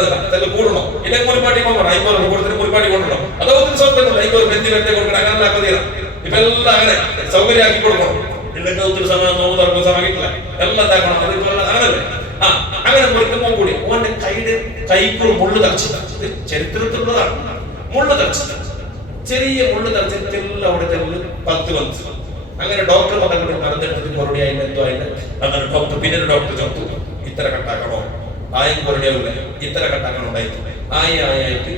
കൂടണം. ഇല്ലെങ്കിൽ മുറിപ്പാട്ടി കൊണ്ടുപോകണം. 50 കൊടുത്തിട്ട് മുറിപ്പാട്ടി കൊണ്ടുപോകണം. അതോ സ്വന്തം 50 ബെഞ്ച് വെട്ടി കൊടുക്കണം. അങ്ങനെ ആക്കുതീരാം. ഇപ്പൊ എല്ലാം അങ്ങനെ സൗകര്യമാക്കി കൊടുക്കണം. ഇല്ലെങ്കിൽ ഒത്തിരി സമയം നോമ്പ് തുറക്കുന്ന സമയത്തില്ല എല്ലാം ഇതാക്കണം. അതിപ്പോ അങ്ങനല്ലേ. അങ്ങനെ മുറിക്കുമ്പോൾ കൂടി ഓന്റെ കൈക്കൂർ മുള്ളു തറച്ചില്ല. ചരിത്രത്തിലുള്ളതാണ്. മുള്ളു തറച്ചില്ല, ചെറിയ മുള്ളു തറച്ചിട്ടില്ല. അവിടെ തെല്ല് 10 വന്നു. അങ്ങനെ ഡോക്ടർ പറഞ്ഞിട്ട് മരുന്നെടുത്തിട്ട് മറുപടി ആയില്ല, എന്തോ ആയില്ല. അങ്ങനെ ഡോക്ടർ പിന്നെ ഡോക്ടർ ചത്തു. ഇത്ര കട്ടാക്കണോ? ആയും കുറടിയാവില്ല, ഇത്ര കട്ടാക്കണോ ഉണ്ടായിട്ട് ആയിട്ട്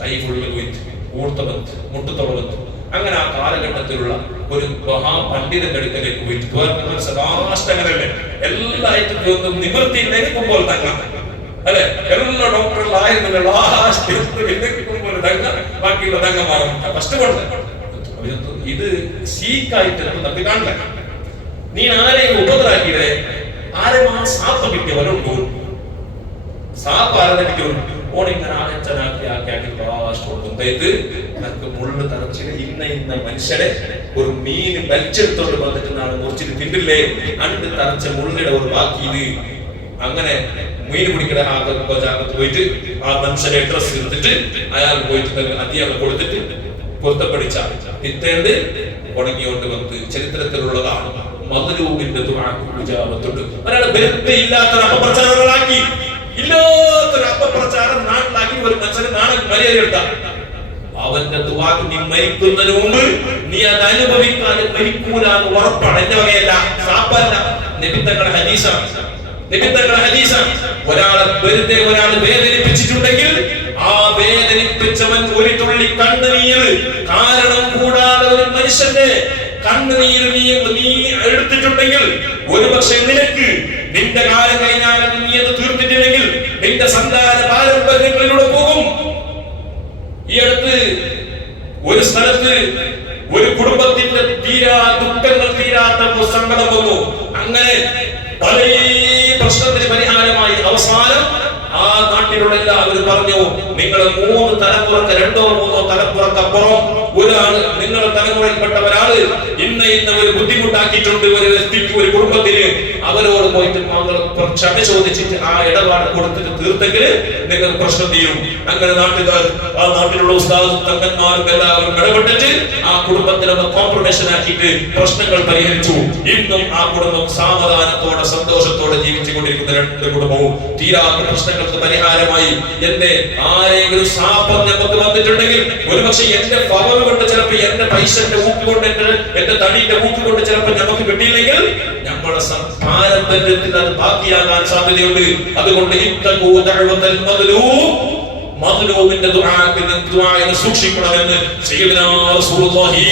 കൈ ഫുള്ള് പോയിട്ട് ഊർത്ത ബന്ധു മുട്ടത്തോട് ബന്ധു. അങ്ങനെ ആ കാലഘട്ടത്തിലുള്ള ഒരു മഹാപണ്ഡിതന്റെ അടുക്കലേക്ക് പോയിട്ട് അങ്ങനല്ലേ എല്ലായിട്ടും നിവൃത്തിയിലേക്ക് പോകുമ്പോൾ തങ്ങാം അല്ലെ. എല്ലാ ഡോക്ടറിലായിരുന്നില്ല ലാസ്റ്റ് ബാക്കിയുള്ള തങ്ങ മാറും. ഫസ്റ്റ് കൊണ്ട് ഇത് സീക്കായിട്ട് നമുക്ക് കാണില്ല. നീ ആരെയും ഉപദ്രാക്കിയത് ആരെയും ആ സാപ്പ് കിട്ടിയവരുണ്ടോ? സാപ്പ് ആരെ കിട്ടിയവരും ഓണിങ്ങനെ ആകച്ചനാക്കി ലാസ്റ്റ് നമുക്ക് മുള്ളു തറച്ചിട്ട് ഇന്ന മനുഷ്യനെ ഒരു മീൻ വലിച്ചെടുത്തോണ്ട് വന്നിട്ട് നാളെ മുറിച്ചിട്ട് തിന്നില്ലേ അണ്ട് തറച്ച മുള്ളിയുടെ ഒരു ബാക്കി ഇത്. അങ്ങനെ മീൻ പിടിക്കുന്ന ഭാഗത്ത് പോയിട്ട് ആ മനുഷ്യനെ ഡ്രസ് എടുത്തിട്ട് അയാൾ പോയിട്ട് അധികം കൊടുത്തിട്ട് പൊരുത്തപ്പെടിച്ച പിത്തേണ്ട് ഉണങ്ങിയോണ്ട് വന്ന് ചരിത്രത്തിലുള്ളതാണ്. മദ്ലൂമിന്റെ ദുആത്തുണ്ട്. ഒരാളെ ബന്ധമില്ലാത്ത അപപ്രചാരങ്ങളാക്കി, ഇല്ലാത്തൊരു അപപ്രചാരം നാട്ടിലാക്കി ഒരു മനുഷ്യന് നാളെ മര്യാദ എടുത്താൽ അവന്റെ ദുആക്ക് നീ മരിക്കുന്നതിന് മുമ്പ് നീ അത് അനുഭവിക്കാതെ മരിക്കൂലെന്ന് ഉറപ്പാണ്. എന്റെ വകയല്ല, സാപ്പല്ല, നബിത്തങ്ങളുടെ ഹദീസാണ്. ഒരാൾ വേദനിപ്പിച്ചിട്ടുണ്ടെങ്കിൽ ആ വേദനിപ്പിച്ചവൻ ഒരു തുള്ളി കണ്ണുനീർ കാരണം കൂടാതെ ഒരു മനുഷ്യന്റെ കണ്ണുനീർ നീ എടുത്തിട്ടുണ്ടെങ്കിൽ ഒരുപക്ഷെ നിനക്ക് നിന്റെ കാലം കഴിഞ്ഞാൽ നീ അത് തീർത്തിട്ടില്ലെങ്കിൽ നിന്റെ സന്താന പാരമ്പര്യങ്ങളിലൂടെ പോകും. ഈ അടുത്ത് ഒരു സ്ഥലത്ത് ഒരു കുടുംബത്തിന്റെ ദുഃഖങ്ങൾ തീരാത്ത സങ്കടം വന്നു. അങ്ങനെ പല പ്രശ്നത്തിന് പരിഹാരമായി അവസാനം ആ നാട്ടിലുള്ള എല്ലാവരും പറഞ്ഞു, നിങ്ങൾ 3 തലമുറക്ക് 2 or 3 തലമുറക്കപ്പുറം ഒരാള് നിങ്ങളുടെ തലമുറയിൽപ്പെട്ട ഒരാള് ഇന്ന ഒരു ബുദ്ധിമുട്ടാക്കിയിട്ടുണ്ട് ഒരു വ്യക്തിക്ക്, ഒരു കുടുംബത്തിന്. അവരോട് പോയിട്ട് ക്ഷമ ചോദിച്ചിട്ട് ആ ഇടപാട് കൊടുത്തിട്ട് തീർത്തെങ്കിൽ നിങ്ങൾ പ്രശ്നം തീരും. അങ്ങനെ നാട്ടുകാർ, ആ നാട്ടിലുള്ള ഉസ്താദും തങ്ങന്മാരും എല്ലാവരും ഇടപെട്ടിട്ട് ആ കുടുംബത്തിനൊന്ന് കോംപ്രമൈഷൻ ആക്കിയിട്ട് പ്രശ്നങ്ങൾ പരിഹരിച്ചു. ഇന്നും ആ കുടുംബം സാവധാനത്തോടെ സന്തോഷത്തോടെ ജീവിച്ചുകൊണ്ടിരിക്കുന്ന 2 കുടുംബവും തീരാത്ത പ്രശ്നങ്ങൾക്ക് പരിഹാരം അധികാരമായി. എന്റെ ആരെങ്കിലും ശാപം നമുക്ക് വന്നിട്ടുണ്ടെങ്കിൽ ഒരുപക്ഷെ എന്റെ പവർ കൊണ്ട് ചിലപ്പോൾ എന്റെ പൈസന്റെ ഊക്കുകൊണ്ട് എന്റെ തടിയുടെ ഊക്കുകൊണ്ട് ചിലപ്പോൾ നമുക്ക് കിട്ടിയില്ലെങ്കിൽ നമ്മളെ പാരമ്പര്യത്തിൽ അത് ബാക്കിയാകാൻ സാധ്യതയുണ്ട്. അതുകൊണ്ട് മദ്ലൂമിന്റെ ദുആ സൂക്ഷിക്കണമെന്ന് സയ്യിദുനാ റസൂലുള്ളാഹി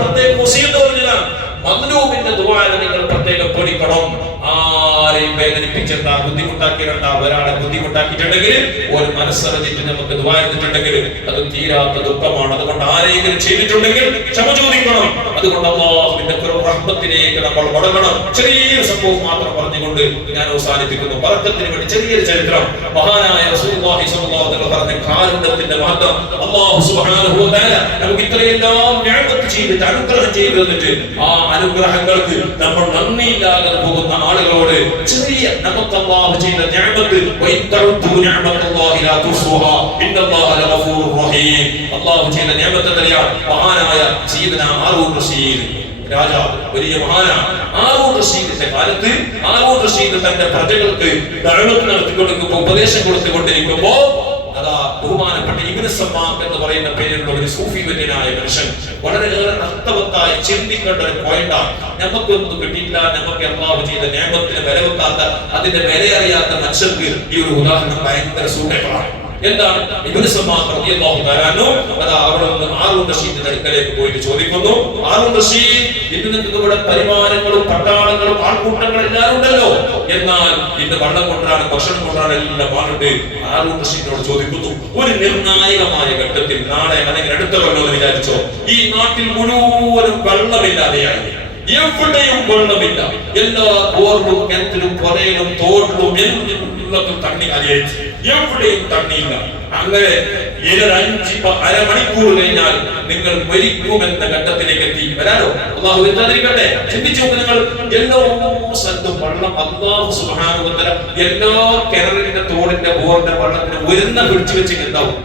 പ്രത്യേകം വസിയത്ത് പറഞ്ഞതാണ്. മദ്ലൂമിന്റെ ദുആ നിങ്ങൾ പ്രത്യേകം പഠിക്കണം. ആരെയും വേദനിപ്പിച്ചിട്ടാ ബുദ്ധിമുട്ടാക്കിയിട്ടാ ഒരാളെ ബുദ്ധിമുട്ടാക്കിയിട്ടുണ്ടെങ്കിൽ ഒരു മനസ്സറിഞ്ഞിട്ട് നമുക്ക് ദുആ ചെയ്തിട്ടുണ്ടെങ്കിൽ അത് തീരാത്ത ദുഃഖമാണ്. അതുകൊണ്ട് ആരെങ്കിലും ചെയ്തിട്ടുണ്ടെങ്കിൽ ക്ഷമ ചോദിക്കണം. അതുകൊണ്ട് അല്ലാഹുവിന്റെ റഹ്മത്തിലേക്ക് നമ്മൾ മടങ്ങണം. ചെറിയൊരു സംഭവം മാത്രം പറഞ്ഞുകൊണ്ട് ഞാൻ അവസാനിപ്പിക്കുന്നു. ബറക്കത്തിന് വേണ്ടി ചെറിയൊരു ചരിത്രം. മഹാനായ റസൂലുള്ളാഹി സ്വല്ലല്ലാഹു അലൈഹി വസല്ലം പറഞ്ഞ കാരുണ്യത്തിന്റെ മഹത്വം. അല്ലാഹു സുബ്ഹാനഹു വ തആല നമുക്ക് ഇത്രയെല്ലാം നിഅമത്ത് ചെയ്തിട്ട് അനുഗ്രഹം ചെയ്തു തന്നിട്ട് ആ അനുഗ്രഹങ്ങൾക്ക് നമ്മൾ നന്ദിയില്ലാതെ പോകുന്ന ആളുകളോട് ചെറിയ നമുക്ക് അല്ലാഹു ചെയ്ത നിഅമത്ത് വൈതഉതു നിഅമത്തുല്ലാഹി ലാ തുസ്സുഹാ ഇന്നല്ലാഹ ലഗഫൂറുർ റഹീം. അല്ലാഹു ചെയ്ത നിഅമത്ത് തന്നെയാണ് മഹാനായ സയ്യിദുനാ ഹാറൂൻ റഷീദ് രാജാവ്, വലിയ മഹാനാണ്. ഹാറൂൻ റഷീദിന്റെ കാലത്ത് ഹാറൂൻ റഷീദ് തന്റെ പ്രജകൾക്ക് ദഅവത്ത് നടത്തിക്കൊണ്ടിരിക്കുമ്പോൾ ഉപദേശം കൊടുത്തുകൊണ്ടിരിക്കുമ്പോ അതാ ബഹുമാനപ്പെട്ട ഇബ്നു സമ്മാഖ് എന്ന് പറയുന്ന പേരിലുള്ള ഒരു സൂഫി വര്യനായ മനുഷ്യൻ വളരെയേറെ അർത്ഥവത്തായി ചിന്തിക്കേണ്ട ഒരു പോയിന്റാണ്. നമുക്കൊന്നും കിട്ടിയില്ല, നമുക്ക് അല്ലാഹു ചെയ്ത നിഅമത്തിന് വില വെക്കാത്ത അതിന്റെ വില അറിയാത്ത മനുഷ്യർക്ക് ഈ ഒരു ഉദാഹരണം ഭയങ്കര സൂട്ടബിളാണ്. എന്താണ്? ഇബ്നു സമ്മാഖ് റളിയല്ലാഹു തആല അൻഹു അതാ അവിടെ നിന്ന് ഹാറൂൻ റഷീദിന്റെ അടുക്കലേക്ക് പോയിട്ട് ചോദിക്കുന്നു, ഹാറൂൻ റഷീദ്, ഇന്ന് നിങ്ങൾക്ക് ഇവിടെ പരിവാരങ്ങളും പട്ടാളങ്ങളും ആൾക്കൂട്ടങ്ങളും എല്ലാം ഉണ്ടല്ലോ, എന്നാൽ ഇന്ന് വെള്ളം കൊണ്ടുവരാനും ഭക്ഷണം കൊണ്ടുവരാനും എല്ലാം ആളുണ്ട്. ഹാറൂൻ റഷീദിനോട് ചോദിക്കുന്നു, ഒരു നിർണായകമായ ഘട്ടത്തിൽ നാളെ അല്ലെങ്കിൽ അടുത്ത കൊല്ലം എന്ന് വിചാരിച്ചോ, ഈ നാട്ടിൽ മുഴുവനും വെള്ളമില്ലാതെയായി, എവിടെയും വെള്ളമില്ല, എല്ലാ ബോറിലും കിണറ്റിലും പുഴയിലും തോട്ടിലും എല്ലാത്തിലും തണ്ണി അലിയിച്ചു, എവിടെയും തണ്ണിയില്ല. അങ്ങനെ അരമണിക്കൂർ കഴിഞ്ഞാൽ നിങ്ങൾ മരിക്കുമെന്ന ഘട്ടത്തിലേക്ക് എത്തി. വരാനോ അല്ലാഹു എത്താതിരിക്കട്ടെ. ചിന്തിച്ചു നോക്ക്, നിങ്ങൾ എല്ലാ സ്ഥലത്തും വെള്ളം അല്ലാഹു സുബ്ഹാനഹു വ തആല എല്ലാ കിണറിന്റെ തോടിന്റെ ബോറിന്റെ വെള്ളത്തിന് ഒരുന്ന പിടിച്ചു വെച്ചിട്ടുണ്ടാവും,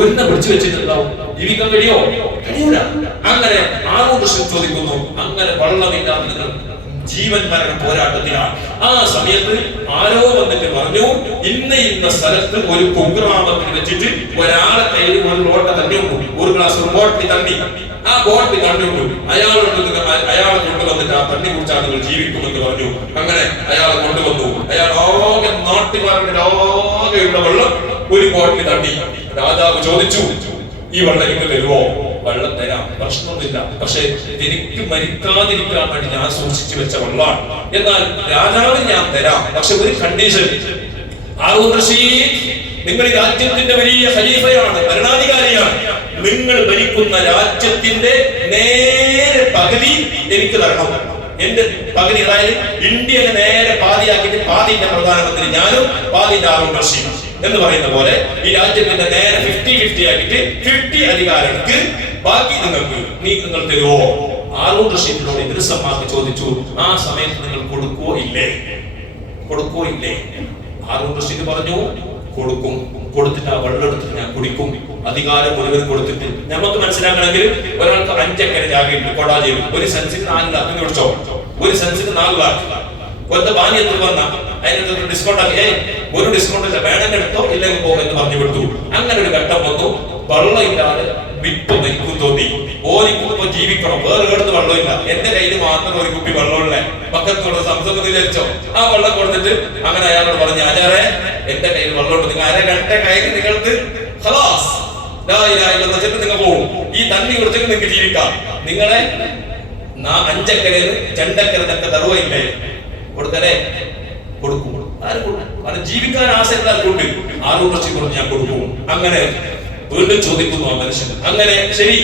ഒരുന്ന പിടിച്ചു വെച്ചിട്ടുണ്ടാവും. ജീവിക്കാൻ കഴിയോ? കഴിയൂല. അങ്ങനെ ആരോട് ചോദിക്കുന്നു, അങ്ങനെ വെള്ളമില്ലാതെ നിങ്ങൾ ജീവൻ മരണ പോരാട്ടത്തിലാണ്. ആ സമയത്ത് ആരോ വന്നിട്ട് പറഞ്ഞു, ഇന്ന സ്ഥലത്ത് ഒരു കുഗ്രാമത്തിൽ വെച്ചിട്ട് ഒരാളെ കയ്യിൽ ഒരു ലോട്ട തണ്ണി ഉണ്ടു, ഒരു ഗ്ലാസ് ഒരു ബോട്ടിൽ തണ്ണി, ആ ബോട്ടിൽ തണ്ണി ഉണ്ടു, അയാളെ കൊണ്ടുവന്നിട്ട് ആ തണ്ണി കുടിച്ചാൽ നിങ്ങൾ ജീവിക്കുമെന്ന് പറഞ്ഞു. അങ്ങനെ അയാളെ കൊണ്ടുവന്നു. അയാൾ ആകെ നാട്ടുകാരുടെ ആകെയുള്ള വെള്ളം ഒരു ബോട്ടിൽ തണ്ണി. രാജാവ് ചോദിച്ചു, ഈ വെള്ളം എനിക്ക് തരുമോ? വെള്ളം തരാം, പ്രശ്നമൊന്നുമില്ല, പക്ഷെ എനിക്ക് മരിക്കാതിരിക്കാൻ വേണ്ടി ഞാൻ സൂക്ഷിച്ചു വെച്ച വെള്ളമാണ്, എന്നാൽ രാജാവിന് ഞാൻ തരാം, പക്ഷെ ഒരു കണ്ടീഷൻ. ഹാറൂൻ റഷീദ്, നിങ്ങൾ ഈ രാജ്യത്തിന്റെ വലിയ ഖലീഫയാണ്, ഭരണാധികാരിയാണ്, നിങ്ങൾ ഭരിക്കുന്ന രാജ്യത്തിന്റെ നേരെ പകുതി എനിക്ക് തരണം. എന്റെ പകുതി, അതായത് ഇന്ത്യയെ നേരെ പാതിയാക്കിയിട്ട് പാതിന്റെ പ്രധാനമന്ത്രി ഞാനും പാതിന്റെ ഹാറൂൻ റഷീദ് എന്ന് പറയുന്ന പോലെ ഈ രാജ്യത്തിന്റെ നേരെ 50-50 ആക്കിയിട്ട് 50 അധികാരങ്ങൾക്ക് ബാക്കി നിങ്ങൾ തരുവോ? ഹാറൂൻ റഷീദിനോട് ഇബ്നു സമ്മാഖ് ചോദിച്ചു, ആ സമയത്ത് നിങ്ങൾ കൊടുക്കോ ഇല്ലേ? ഹാറൂൻ റഷീദ് പറഞ്ഞു, കൊടുക്കും, കൊടുത്തിട്ട് ആ വെള്ളം എടുത്തിട്ട് ഞാൻ കുടിക്കും, അധികാരം മുഴുവൻ കൊടുത്തിട്ട്. നമുക്ക് മനസ്സിലാക്കണമെങ്കിൽ ഒരാൾക്ക് 5 ഏക്കർ ജാഗയുണ്ട് കൊടാജിയിൽ, ഒരു സെൻസിന് 4 ലാഖ് കുടിച്ചോ, ഒരു സെൻസിന് 4 ലാഖ്. ഒരത്തെ ബാന്യത്തിൽ വന്ന അതിനകത്ത് ഡിസ്കൗണ്ട് ആക്കി, ഒരു ഡിസ്കൗണ്ട് ഇല്ല, വേണമെങ്കിൽ എടുത്തോ ഇല്ലെങ്കിൽ പോകും എന്ന് പറഞ്ഞു കൊടുത്തു. അങ്ങനെ ഒരു ഘട്ടം വന്നു, വെള്ളമില്ലാതെ വിപ്പ് മരിക്കും തോന്നി. ഓരിക്കുമ്പോ ജീവിക്കണം, വേറെ എടുത്ത് വെള്ളമില്ല, എന്റെ കയ്യിൽ മാത്രം ഒരു കുപ്പി വെള്ളമുള്ള പക്കത്തുള്ള സംസം വിചാരിച്ചോ. ആ വെള്ളം കൊടുത്തിട്ട് അങ്ങനെ അയാളോട് പറഞ്ഞു, ആചാരെ എന്റെ കയ്യിൽ വെള്ളമുണ്ട്, നിങ്ങൾ അരഘട്ട കയ്യിൽ നിങ്ങൾക്ക് നിങ്ങൾ പോകും, ഈ തണ്ണി കുറിച്ചിട്ട് നിങ്ങൾക്ക് ജീവിക്കാം, നിങ്ങളെ 5 ഏക്കറിൽ 2 ഏക്കറിനൊക്കെ തരുവയില്ലേ? കൊടുക്കലേ? കൊടുക്കും. ആരും കൊടുക്കും, ജീവിക്കാൻ ആശയക്കാർക്കുണ്ട്. ഹാറൂൻ റഷീദ് പറഞ്ഞു, ഞാൻ കൊടുക്കും. അങ്ങനെ വീണ്ടും ചോദിക്കുന്നു ആ മനുഷ്യൻ. അങ്ങനെ ശരി,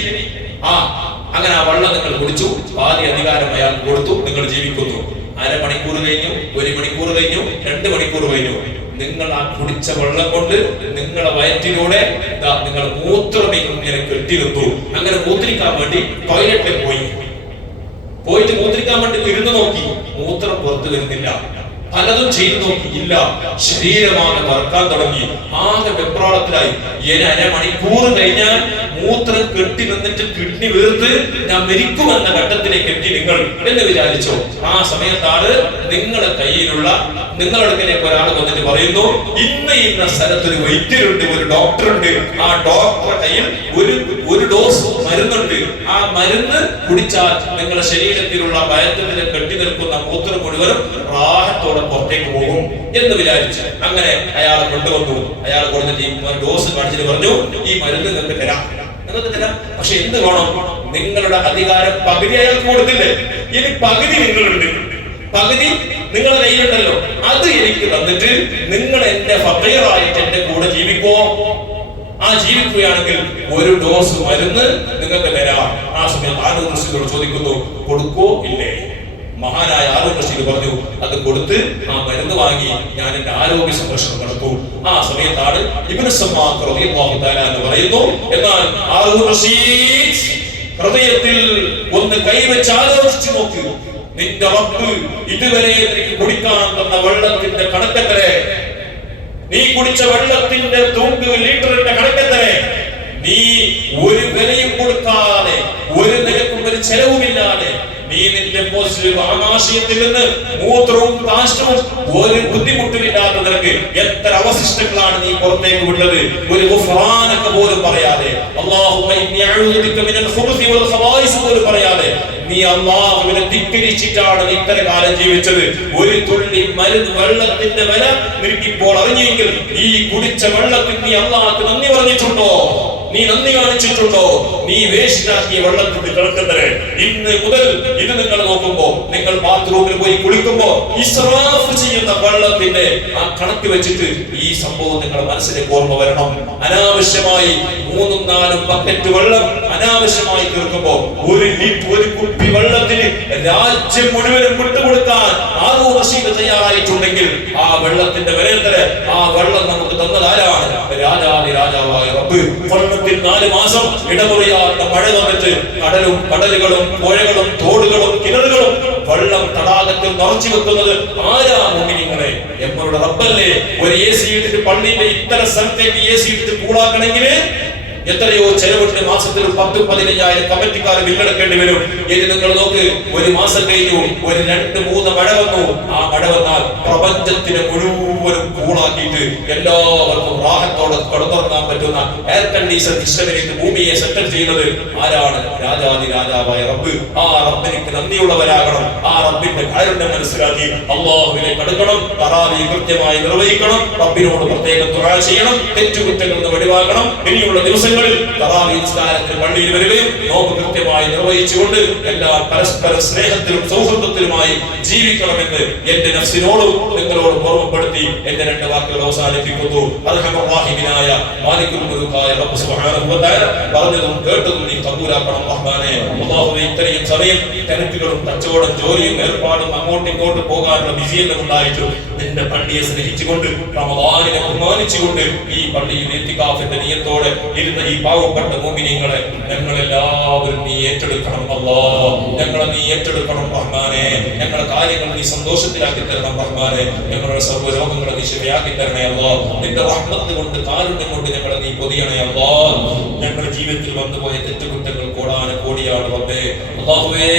അങ്ങനെ ആ വെള്ളം നിങ്ങൾ കുടിച്ചു, പാതി അധികാരം അയാൾ കൊടുത്തു, നിങ്ങൾ ജീവിക്കുന്നു. അരമണിക്കൂർ കഴിഞ്ഞു, 1 മണിക്കൂർ കഴിഞ്ഞു, 2 മണിക്കൂർ കഴിഞ്ഞു. നിങ്ങൾ ആ കുടിച്ച വെള്ളം കൊണ്ട് നിങ്ങളുടെ വയറ്റിലൂടെ നിങ്ങൾ മൂത്രം ഇങ്ങനെ കെട്ടിരുന്നു. അങ്ങനെ മൂത്രിക്കാൻ വേണ്ടി ടോയ്ലറ്റിൽ പോയിട്ട് മൂത്രിക്കാൻ വേണ്ടി ഇരുന്ന് നോക്കി, മൂത്രം പുറത്തു വരുന്നില്ല. പലതും ചെയ്തു നോക്കി, ഇല്ല. ശരീരമാകെ വറക്കാൻ തുടങ്ങി, ആകെ വെപ്രാളത്തിലായി. ഇനി അരമണിക്കൂർ കഴിഞ്ഞാൽ മൂത്രം കെട്ടി നിന്നിട്ട് കിഡ്നി വീർത്ത് ഞാൻ മരിക്കുമെന്ന ഘട്ടത്തിലേക്ക് എത്തി നിങ്ങൾ എന്ന് വിചാരിച്ചോ? ആ സമയത്താണ് നിങ്ങളുടെ കയ്യിലുള്ള നിങ്ങളടുക്കലേക്ക് ഒരാൾ വന്നിട്ട് പറയുന്നു, ഇന്ന സ്ഥലത്തൊരു വൈദ്യരുണ്ട്, ഒരു ഡോക്ടറുണ്ട്, ആ ഡോക്ടറുടെ കയ്യിൽ ഒരു ഡോസ് മരുന്നുണ്ട്, ആ മരുന്ന് കുടിച്ചാൽ നിങ്ങളുടെ ശരീരത്തിലുള്ള വയറ്റിൽ കെട്ടി നിൽക്കുന്ന മൂത്രം മുഴുവനും റാഹത്തോടെ പുറത്തേക്ക് പോകും എന്ന് വിചാരിച്ചു. അങ്ങനെ അയാളെ കൊണ്ടുവന്നു. അയാൾ കൊടുത്തിട്ട് ഈ ഡോസ് കാണിച്ചിട്ട് പറഞ്ഞു, ഈ മരുന്ന് നിങ്ങൾക്ക് തരാം. പക്ഷെ എന്ത് വേണം? നിങ്ങളുടെ അധികാരം പകുതി അയാൾക്ക് കൊടുത്തില്ലേ, ഇനി പകുതി നിങ്ങളുണ്ട്, പകുതി നിങ്ങളുടെ കയ്യിലുണ്ടല്ലോ, അത് എനിക്ക് തന്നിട്ട് നിങ്ങൾ എന്റെ ഫഖീറായിട്ട് എന്റെ കൂടെ ജീവിക്കോ? ആ ജീവിക്കുകയാണെങ്കിൽ ഒരു ഡോസ് മരുന്ന് നിങ്ങൾക്ക് തരാം. ആ സമയത്ത് ഹാറൂൻ റഷീദോട് ചോദിക്കുന്നു, കൊടുക്കോ ഇല്ലേ? മഹാനായ ഹാറൂൻ റഷീദ് പറഞ്ഞു, അത് കൊടുത്ത് ആ മരുന്ന് വാങ്ങി ഞാൻ എന്റെ ആരോഗ്യ സംരക്ഷണം നടത്തും. ആ സമയത്താണ് ഇബ്നു സമ്മാഖ് റളിയല്ലാഹു തആല എന്ന് പറയുന്നു, എന്നാൽ ഹാറൂൻ റഷീദ് ഹൃദയത്തിൽ ഒന്ന് കൈവച്ച് ആലോചിച്ചു നോക്ക്, നിന്റെ റബ്ബ് ഇതുവരെ എനിക്ക് കുടിക്കാൻ തന്ന വെള്ളത്തിന്റെ കണക്കെത്രേ? നീ കുടിച്ച വെള്ളത്തിന്റെ തൂക്ക് ലിറ്ററിന്റെ കണക്കെത്രേ? നീ ഒരു വിലയും കൊടുക്കാതെ, ഒരു നിരക്കും ഒരു ചെലവുമില്ലാതെ നീ നിന്റെ ആമാശയത്തിൽ നിന്ന് മൂത്രവും കാഷ്ടവും ഒരു ബുദ്ധിമുട്ടുമില്ലാത്ത നിനക്ക് എത്ര അവശിഷ്ടങ്ങളാണ് നീ പുറത്തേക്ക് വിട്ടത്? ഒരു ഗുഫ്രാനക പോലും പറയാതെ, അല്ലാഹുമ്മ ഇന്നി അഊദു ബിക മിനൽ ഖുബുസി വൽ ഖബായിസ് പോലും പറയാതെ നീ അല്ലാഹുവിനെ ധിക്കരിച്ചിട്ടാണ് നീ ഇത്ര കാലം ജീവിച്ചത്. ഒരു തുള്ളി മരുന്ന് വെള്ളത്തിന്റെ വില നിനക്കിപ്പോൾ അറിഞ്ഞെങ്കിൽ ഈ കുടിച്ച വെള്ളത്തിൽ നീ അല്ലാഹുവിന് നന്ദി പറഞ്ഞിട്ടുണ്ടോ? നീ നന്ദി കാണിച്ചിട്ടുണ്ടോ? നീ വേസ്റ്റാക്കിയ വെള്ളത്തിൽ കിടക്കുന്നത് ഇന്ന് മുതൽ ഇത് നിങ്ങൾ നോക്കുമ്പോ, നിങ്ങൾ ബാത്റൂമിൽ പോയി കുളിക്കുമ്പോ ഇസ്രാഫ് ചെയ്യുന്ന വെള്ളത്തിന്റെ ആ കണക്ക് വെച്ചിട്ട് ഈ സംഭവം നിങ്ങളുടെ മനസ്സിലേക്ക് ഓർമ്മ വരണം. അനാവശ്യമായി 3-4 ബക്കറ്റ് വെള്ളം അനാവശ്യമായി തീർക്കുമ്പോ ഒരു കുപ്പി വെള്ളത്തിന് രാജ്യം മുഴുവനും വിട്ടുകൊടുക്കാൻ ഹാറൂൻ റഷീദ് തയ്യാറായിട്ടുണ്ടെങ്കിൽ ആ വെള്ളത്തിന്റെ വില എത്ര? ആ വെള്ളം നമുക്ക് തന്നത് ആരാണ്? രാജാവായ റബ്ബ്. 4 മാസം ഇടമുറിയാത്ത മഴ വന്നിട്ട് കടലുകളും പുഴകളും തോടുകളും കിണറുകളും വെള്ളം തടാകത്തിൽ നിറച്ചു വെക്കുന്നത് ആരാ? മുഅ്മിനീങ്ങളെ, നമ്മളുടെ റബ്ബല്ലേ. ഒരു AC ഇട്ടിട്ട് പള്ളിന്റെ ഇത്തരം സ്ഥലത്തേക്ക് AC ഇട്ടിട്ട് കൂടാക്കണമെങ്കിൽ എത്രയോ ചെലവുണ്ട്. മാസത്തിൽ 10-15,000 കമ്മിറ്റിക്കാർ ബില്ലെടുക്കേണ്ടി വരും. ഇനി നിങ്ങൾ നോക്ക്, ഒരു മാസം കഴിഞ്ഞു, ഒരു 2-3 മഴ വന്നു. ആ മഴ വന്നാൽ പ്രപഞ്ചത്തിനെ മുഴുവനും കൂളാക്കിയിട്ട് എല്ലാവർക്കും റാഹത്തോടെ കിടന്നുറങ്ങാൻ പറ്റുന്ന എയർ കണ്ടീഷൻ സിസ്റ്റമിലേക്ക് ഭൂമിയെ സെറ്റപ്പ് ചെയ്യുന്നത് ആരാണ്? രാജാവായ റബ്ബ്. ആ റബ്ബിന് നന്ദിയുള്ളവരാകണം. ആ റബ്ബിന്റെ കാരുണ്യം മനസ്സിലാക്കി അല്ലാഹുവിലേക്ക് അടുക്കണം. തറാവീഹ് കൃത്യമായി നിർവഹിക്കണം. റബ്ബിനോട് പ്രത്യേകം ദുആ ചെയ്യണം. തെറ്റുകുറ്റങ്ങളിൽ നിന്ന് വെടിവാങ്ങണം. ഇനിയുള്ള ദിവസങ്ങൾ തറാവീഹ് നിസ്കാരത്തിന് പള്ളിയിൽ വരികയും നോമ്പ് കൃത്യമായി നിർവഹിച്ചുകൊണ്ട് എല്ലാ പരസ്പര സ്നേഹത്തിലും സൗഹൃദത്തിലുമായി ജീവിക്കണമെന്ന് എന്റെ നഫ്സിനോടും നിങ്ങളോടും ഓർമ്മപ്പെടുത്തി എന്റെ 2 വാക്കുകൾ അവസാനിപ്പിക്കുന്നു. അർഹമർ റഹീമിനായ മാലികുൽ മുൽക്കായ റബ്ബ് സുബ്ഹാനഹു വ തആല പറഞ്ഞതും കേട്ടതും നീ കബൂലാക്കണം റഹ്മാനേ. അല്ലാഹുവേ, ഇത്രയും സമയം തിരക്കുകളും കച്ചവടം ജോലിയും ഏർപ്പാടും അങ്ങോട്ടും ഇങ്ങോട്ടും പോകാനുള്ള ബിസിയെല്ലാം ഉണ്ടായിട്ട് നിന്റെ പള്ളിയെ സ്നേഹിച്ചുകൊണ്ട് റമദാനിനെ ബഹുമാനിച്ചുകൊണ്ട് ഈ പള്ളിയിൽ ഇത്തികാഫിന്റെ നിയത്തോടെ ഇരുന്ന ഈ പാവപ്പെട്ട മുഅ്മിനീങ്ങളെ ഞങ്ങളെല്ലാവരും നീ ഏറ്റെടുക്കണം അല്ലാഹ്. ഞങ്ങളെ നീ ഏറ്റെടുക്കണം റഹ്മാനേ. ഞങ്ങളുടെ കാര്യങ്ങൾ നീ സന്തോഷത്തിലാക്കി തരണം റഹ്മാനേ. ഞങ്ങളുടെ സർവ്വ രോഗങ്ങളെ നീ ശിഫയാക്കി തരണേ അല്ലാഹ്. നിന്റെ റഹ്മത്ത് കൊണ്ട് കാരുണ്യം കൊണ്ട് ഞങ്ങളെ നീ പൊതിയണേ അല്ലാഹ്. ഞങ്ങളുടെ ജീവിതത്തിൽ വന്നുപോയ തെറ്റുകുറ്റങ്ങൾ കോടാനുകോടിയാണ് റബ്ബേ. അല്ലാഹുവേ,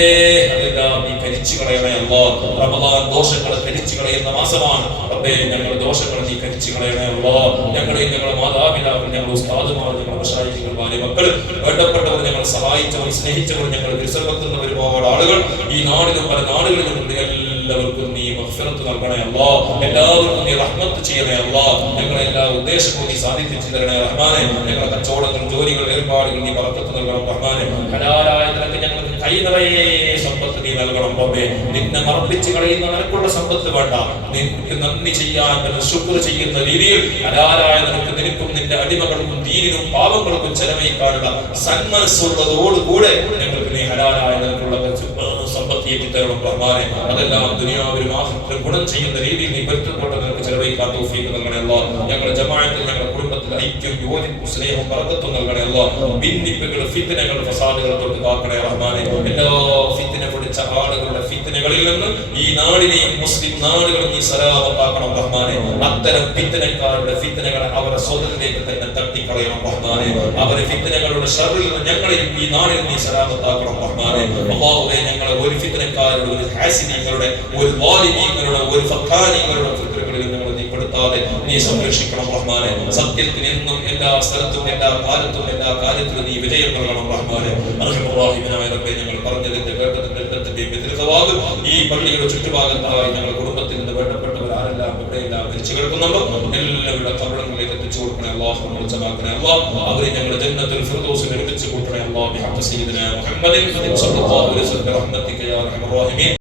അതെല്ലാം നീ കരിച്ചു കളയണേ അല്ലാഹ്. റമദാൻ ദോഷങ്ങളെ കരിച്ചു കളയുന്ന മാസമാണ് റബ്ബേ. ഞങ്ങളുടെ ദോഷങ്ങളെ നീ കരിച്ചു കളയണേ അല്ലാഹ്. ഞങ്ങളെയും ഞങ്ങളുടെ മാതാപിതാക്കൾ, ഞങ്ങളുടെ ഉസ്താദുമാർ, ഞങ്ങളുടെ മശായിഖുകൾ, മക്കൾ, വേണ്ടപ്പെട്ടവർ, ഞങ്ങൾ സഹായിച്ചവർ, സ്നേഹിച്ചവർ, ഞങ്ങൾ വിസർവത്തുന്ന ഒരുപാട് ആളുകൾ ഈ നാടിലും പല നാടുകളിലും ഉണ്ട്. എല്ലാവർക്കും നീ മഗ്ഫിറത്ത് നൽകണേ അല്ലാഹ്. എല്ലാവർക്കും നീ റഹ്മത്ത് ചെയ്യണേ അല്ലാഹ്. ഞങ്ങളെ എല്ലാ ഉദ്ദേശവും നീ സാധിപ്പിച്ചു തരണേ റഹ്മാനെ. ഞങ്ങളുടെ കച്ചവടങ്ങൾ, ജോലികൾ, ഏർപ്പാടുകൾ നീ ബറക്കത്ത് നൽകണം റഹ്മാനെ. ഹലാലായ നിനക്ക് ഞങ്ങൾക്ക് കൈ നിറയെ സമ്പത്ത് നീ നൽകണം റബ്ബേ. നിന്നെ മറപ്പിച്ച് കളയുന്ന നിനക്കുള്ള സമ്പത്ത് വേണ്ട, നിനക്ക് നന്ദി ചെയ്യാൻ, ശുക്ർ ചെയ്യുന്ന രീതിയിൽ ഹലാലായ നിനക്ക് നിനക്കും നിന്റെ അടിമകൾക്കും ദീനിനും പാവങ്ങൾക്കും ചെലവഴിക്കാനുള്ള സന്മനസ്സുള്ളതോടുകൂടെ ഞങ്ങൾക്ക് നീ ഹലാലായ നിനക്കുള്ള സമ്പത്ത് ഏറ്റിത്തരണം റഹ്മാനെ. അതെല്ലാം ദുനിയാവിലും ആഖിറത്തിലും ഗുണം ചെയ്യുന്ന രീതിയിൽ നീ പൊരുത്തപ്പെട്ട നിനക്ക് ചെലവഴിക്കാൻ തൗഫീഖ് നൽകണേ അല്ലാഹ്. ഞങ്ങളുടെ ജമാഅത്തിൽ, ഞങ്ങളുടെ കുടുംബത്തിൽ കുടുംബത്തിൽ ഐക്യം, യോജിപ്പും, സ്നേഹവും, ബർക്കത്തും നൽകണേ അല്ലാഹ്. ഭിന്നിപ്പുകൾ, ഫിത്നകൾ, ഫസാദുകൾ തൊട്ട് കാക്കണേ റഹ്മാനെ. എല്ലാ ഫിത്ന പിടിച്ച ആളുകളുടെ ഫിത്നകളിൽ നിന്ന് ഈ നാടിനെയും മുസ്ലിം നാടുകളും നീ സലാമത്താക്കണം റഹ്മാനെ. അത്തരം ഫിത്നക്കാരുടെ ഫിത്നകളെ അവരുടെ സ്വതന്ത്രിലേക്ക് തന്നെ തട്ടിക്കളയണം റഹ്മാനെ. അവരുടെ ഫിത്നകളുടെ ശർറിൽ നിന്ന് ഞങ്ങളെയും ഈ നാടിനെ നീ സലാമത്താക്കണം റഹ്മാനെ. അല്ലാഹുവേ, ഞങ്ങളെ ഒരു ഫിത്നക്കാരുടെ, ഒരു ഹാസിനീങ്ങളുടെ, ഒരു വാലിമീങ്ങളുടെ, ഒരു ഫത്താനീങ്ങളുടെ ഫിത്നകളിൽ ഞങ്ങൾ നീ പെടുത്താതെ നീ സംരക്ഷിക്കണം റഹ്മാനെ. സത്യത്തിന് എന്നും എല്ലാ സ്ഥലത്തും എല്ലാ കാലത്തും എല്ലാ കാര്യത്തിലും നീ വിജയം നൽകണം റഹ്മാനെ. അർഹമുറാഹിമീനായ റബ്ബേ, ഞങ്ങൾ പറഞ്ഞതിന്റെ കേട്ടതിന്റെ എല്ലാത്തിന്റെയും വ്യതിരിക്തമാകും ഈ പള്ളിയുടെ ചുറ്റുഭാഗത്തായി ഞങ്ങളുടെ കുടുംബത്തിൽ നിന്ന് വേണ്ടപ്പെട്ടവർ ആരെല്ലാം എവിടെയെല്ലാം മരിച്ചു കിടക്കുന്നുണ്ടോ എല്ലാവരുടെ കബറിലേക്ക് എത്തിച്ചു കൊടുക്കണേ അല്ലാഹ്. മോചനമാക്കണേ അല്ലാഹ്. അവരെ ഞങ്ങളുടെ ജന്നത്തുൽ ഫിർദൗസിൽ ഒരുമിച്ച് കൂട്ടണേ അല്ലാഹ്. ബിഹഖ് സയ്യിദിനാ മുഹമ്മദിൻ സ്വല്ലല്ലാഹു അലൈഹി വസല്ലം റഹ്മത്തിക യാ അർഹമർ റഹീമീൻ.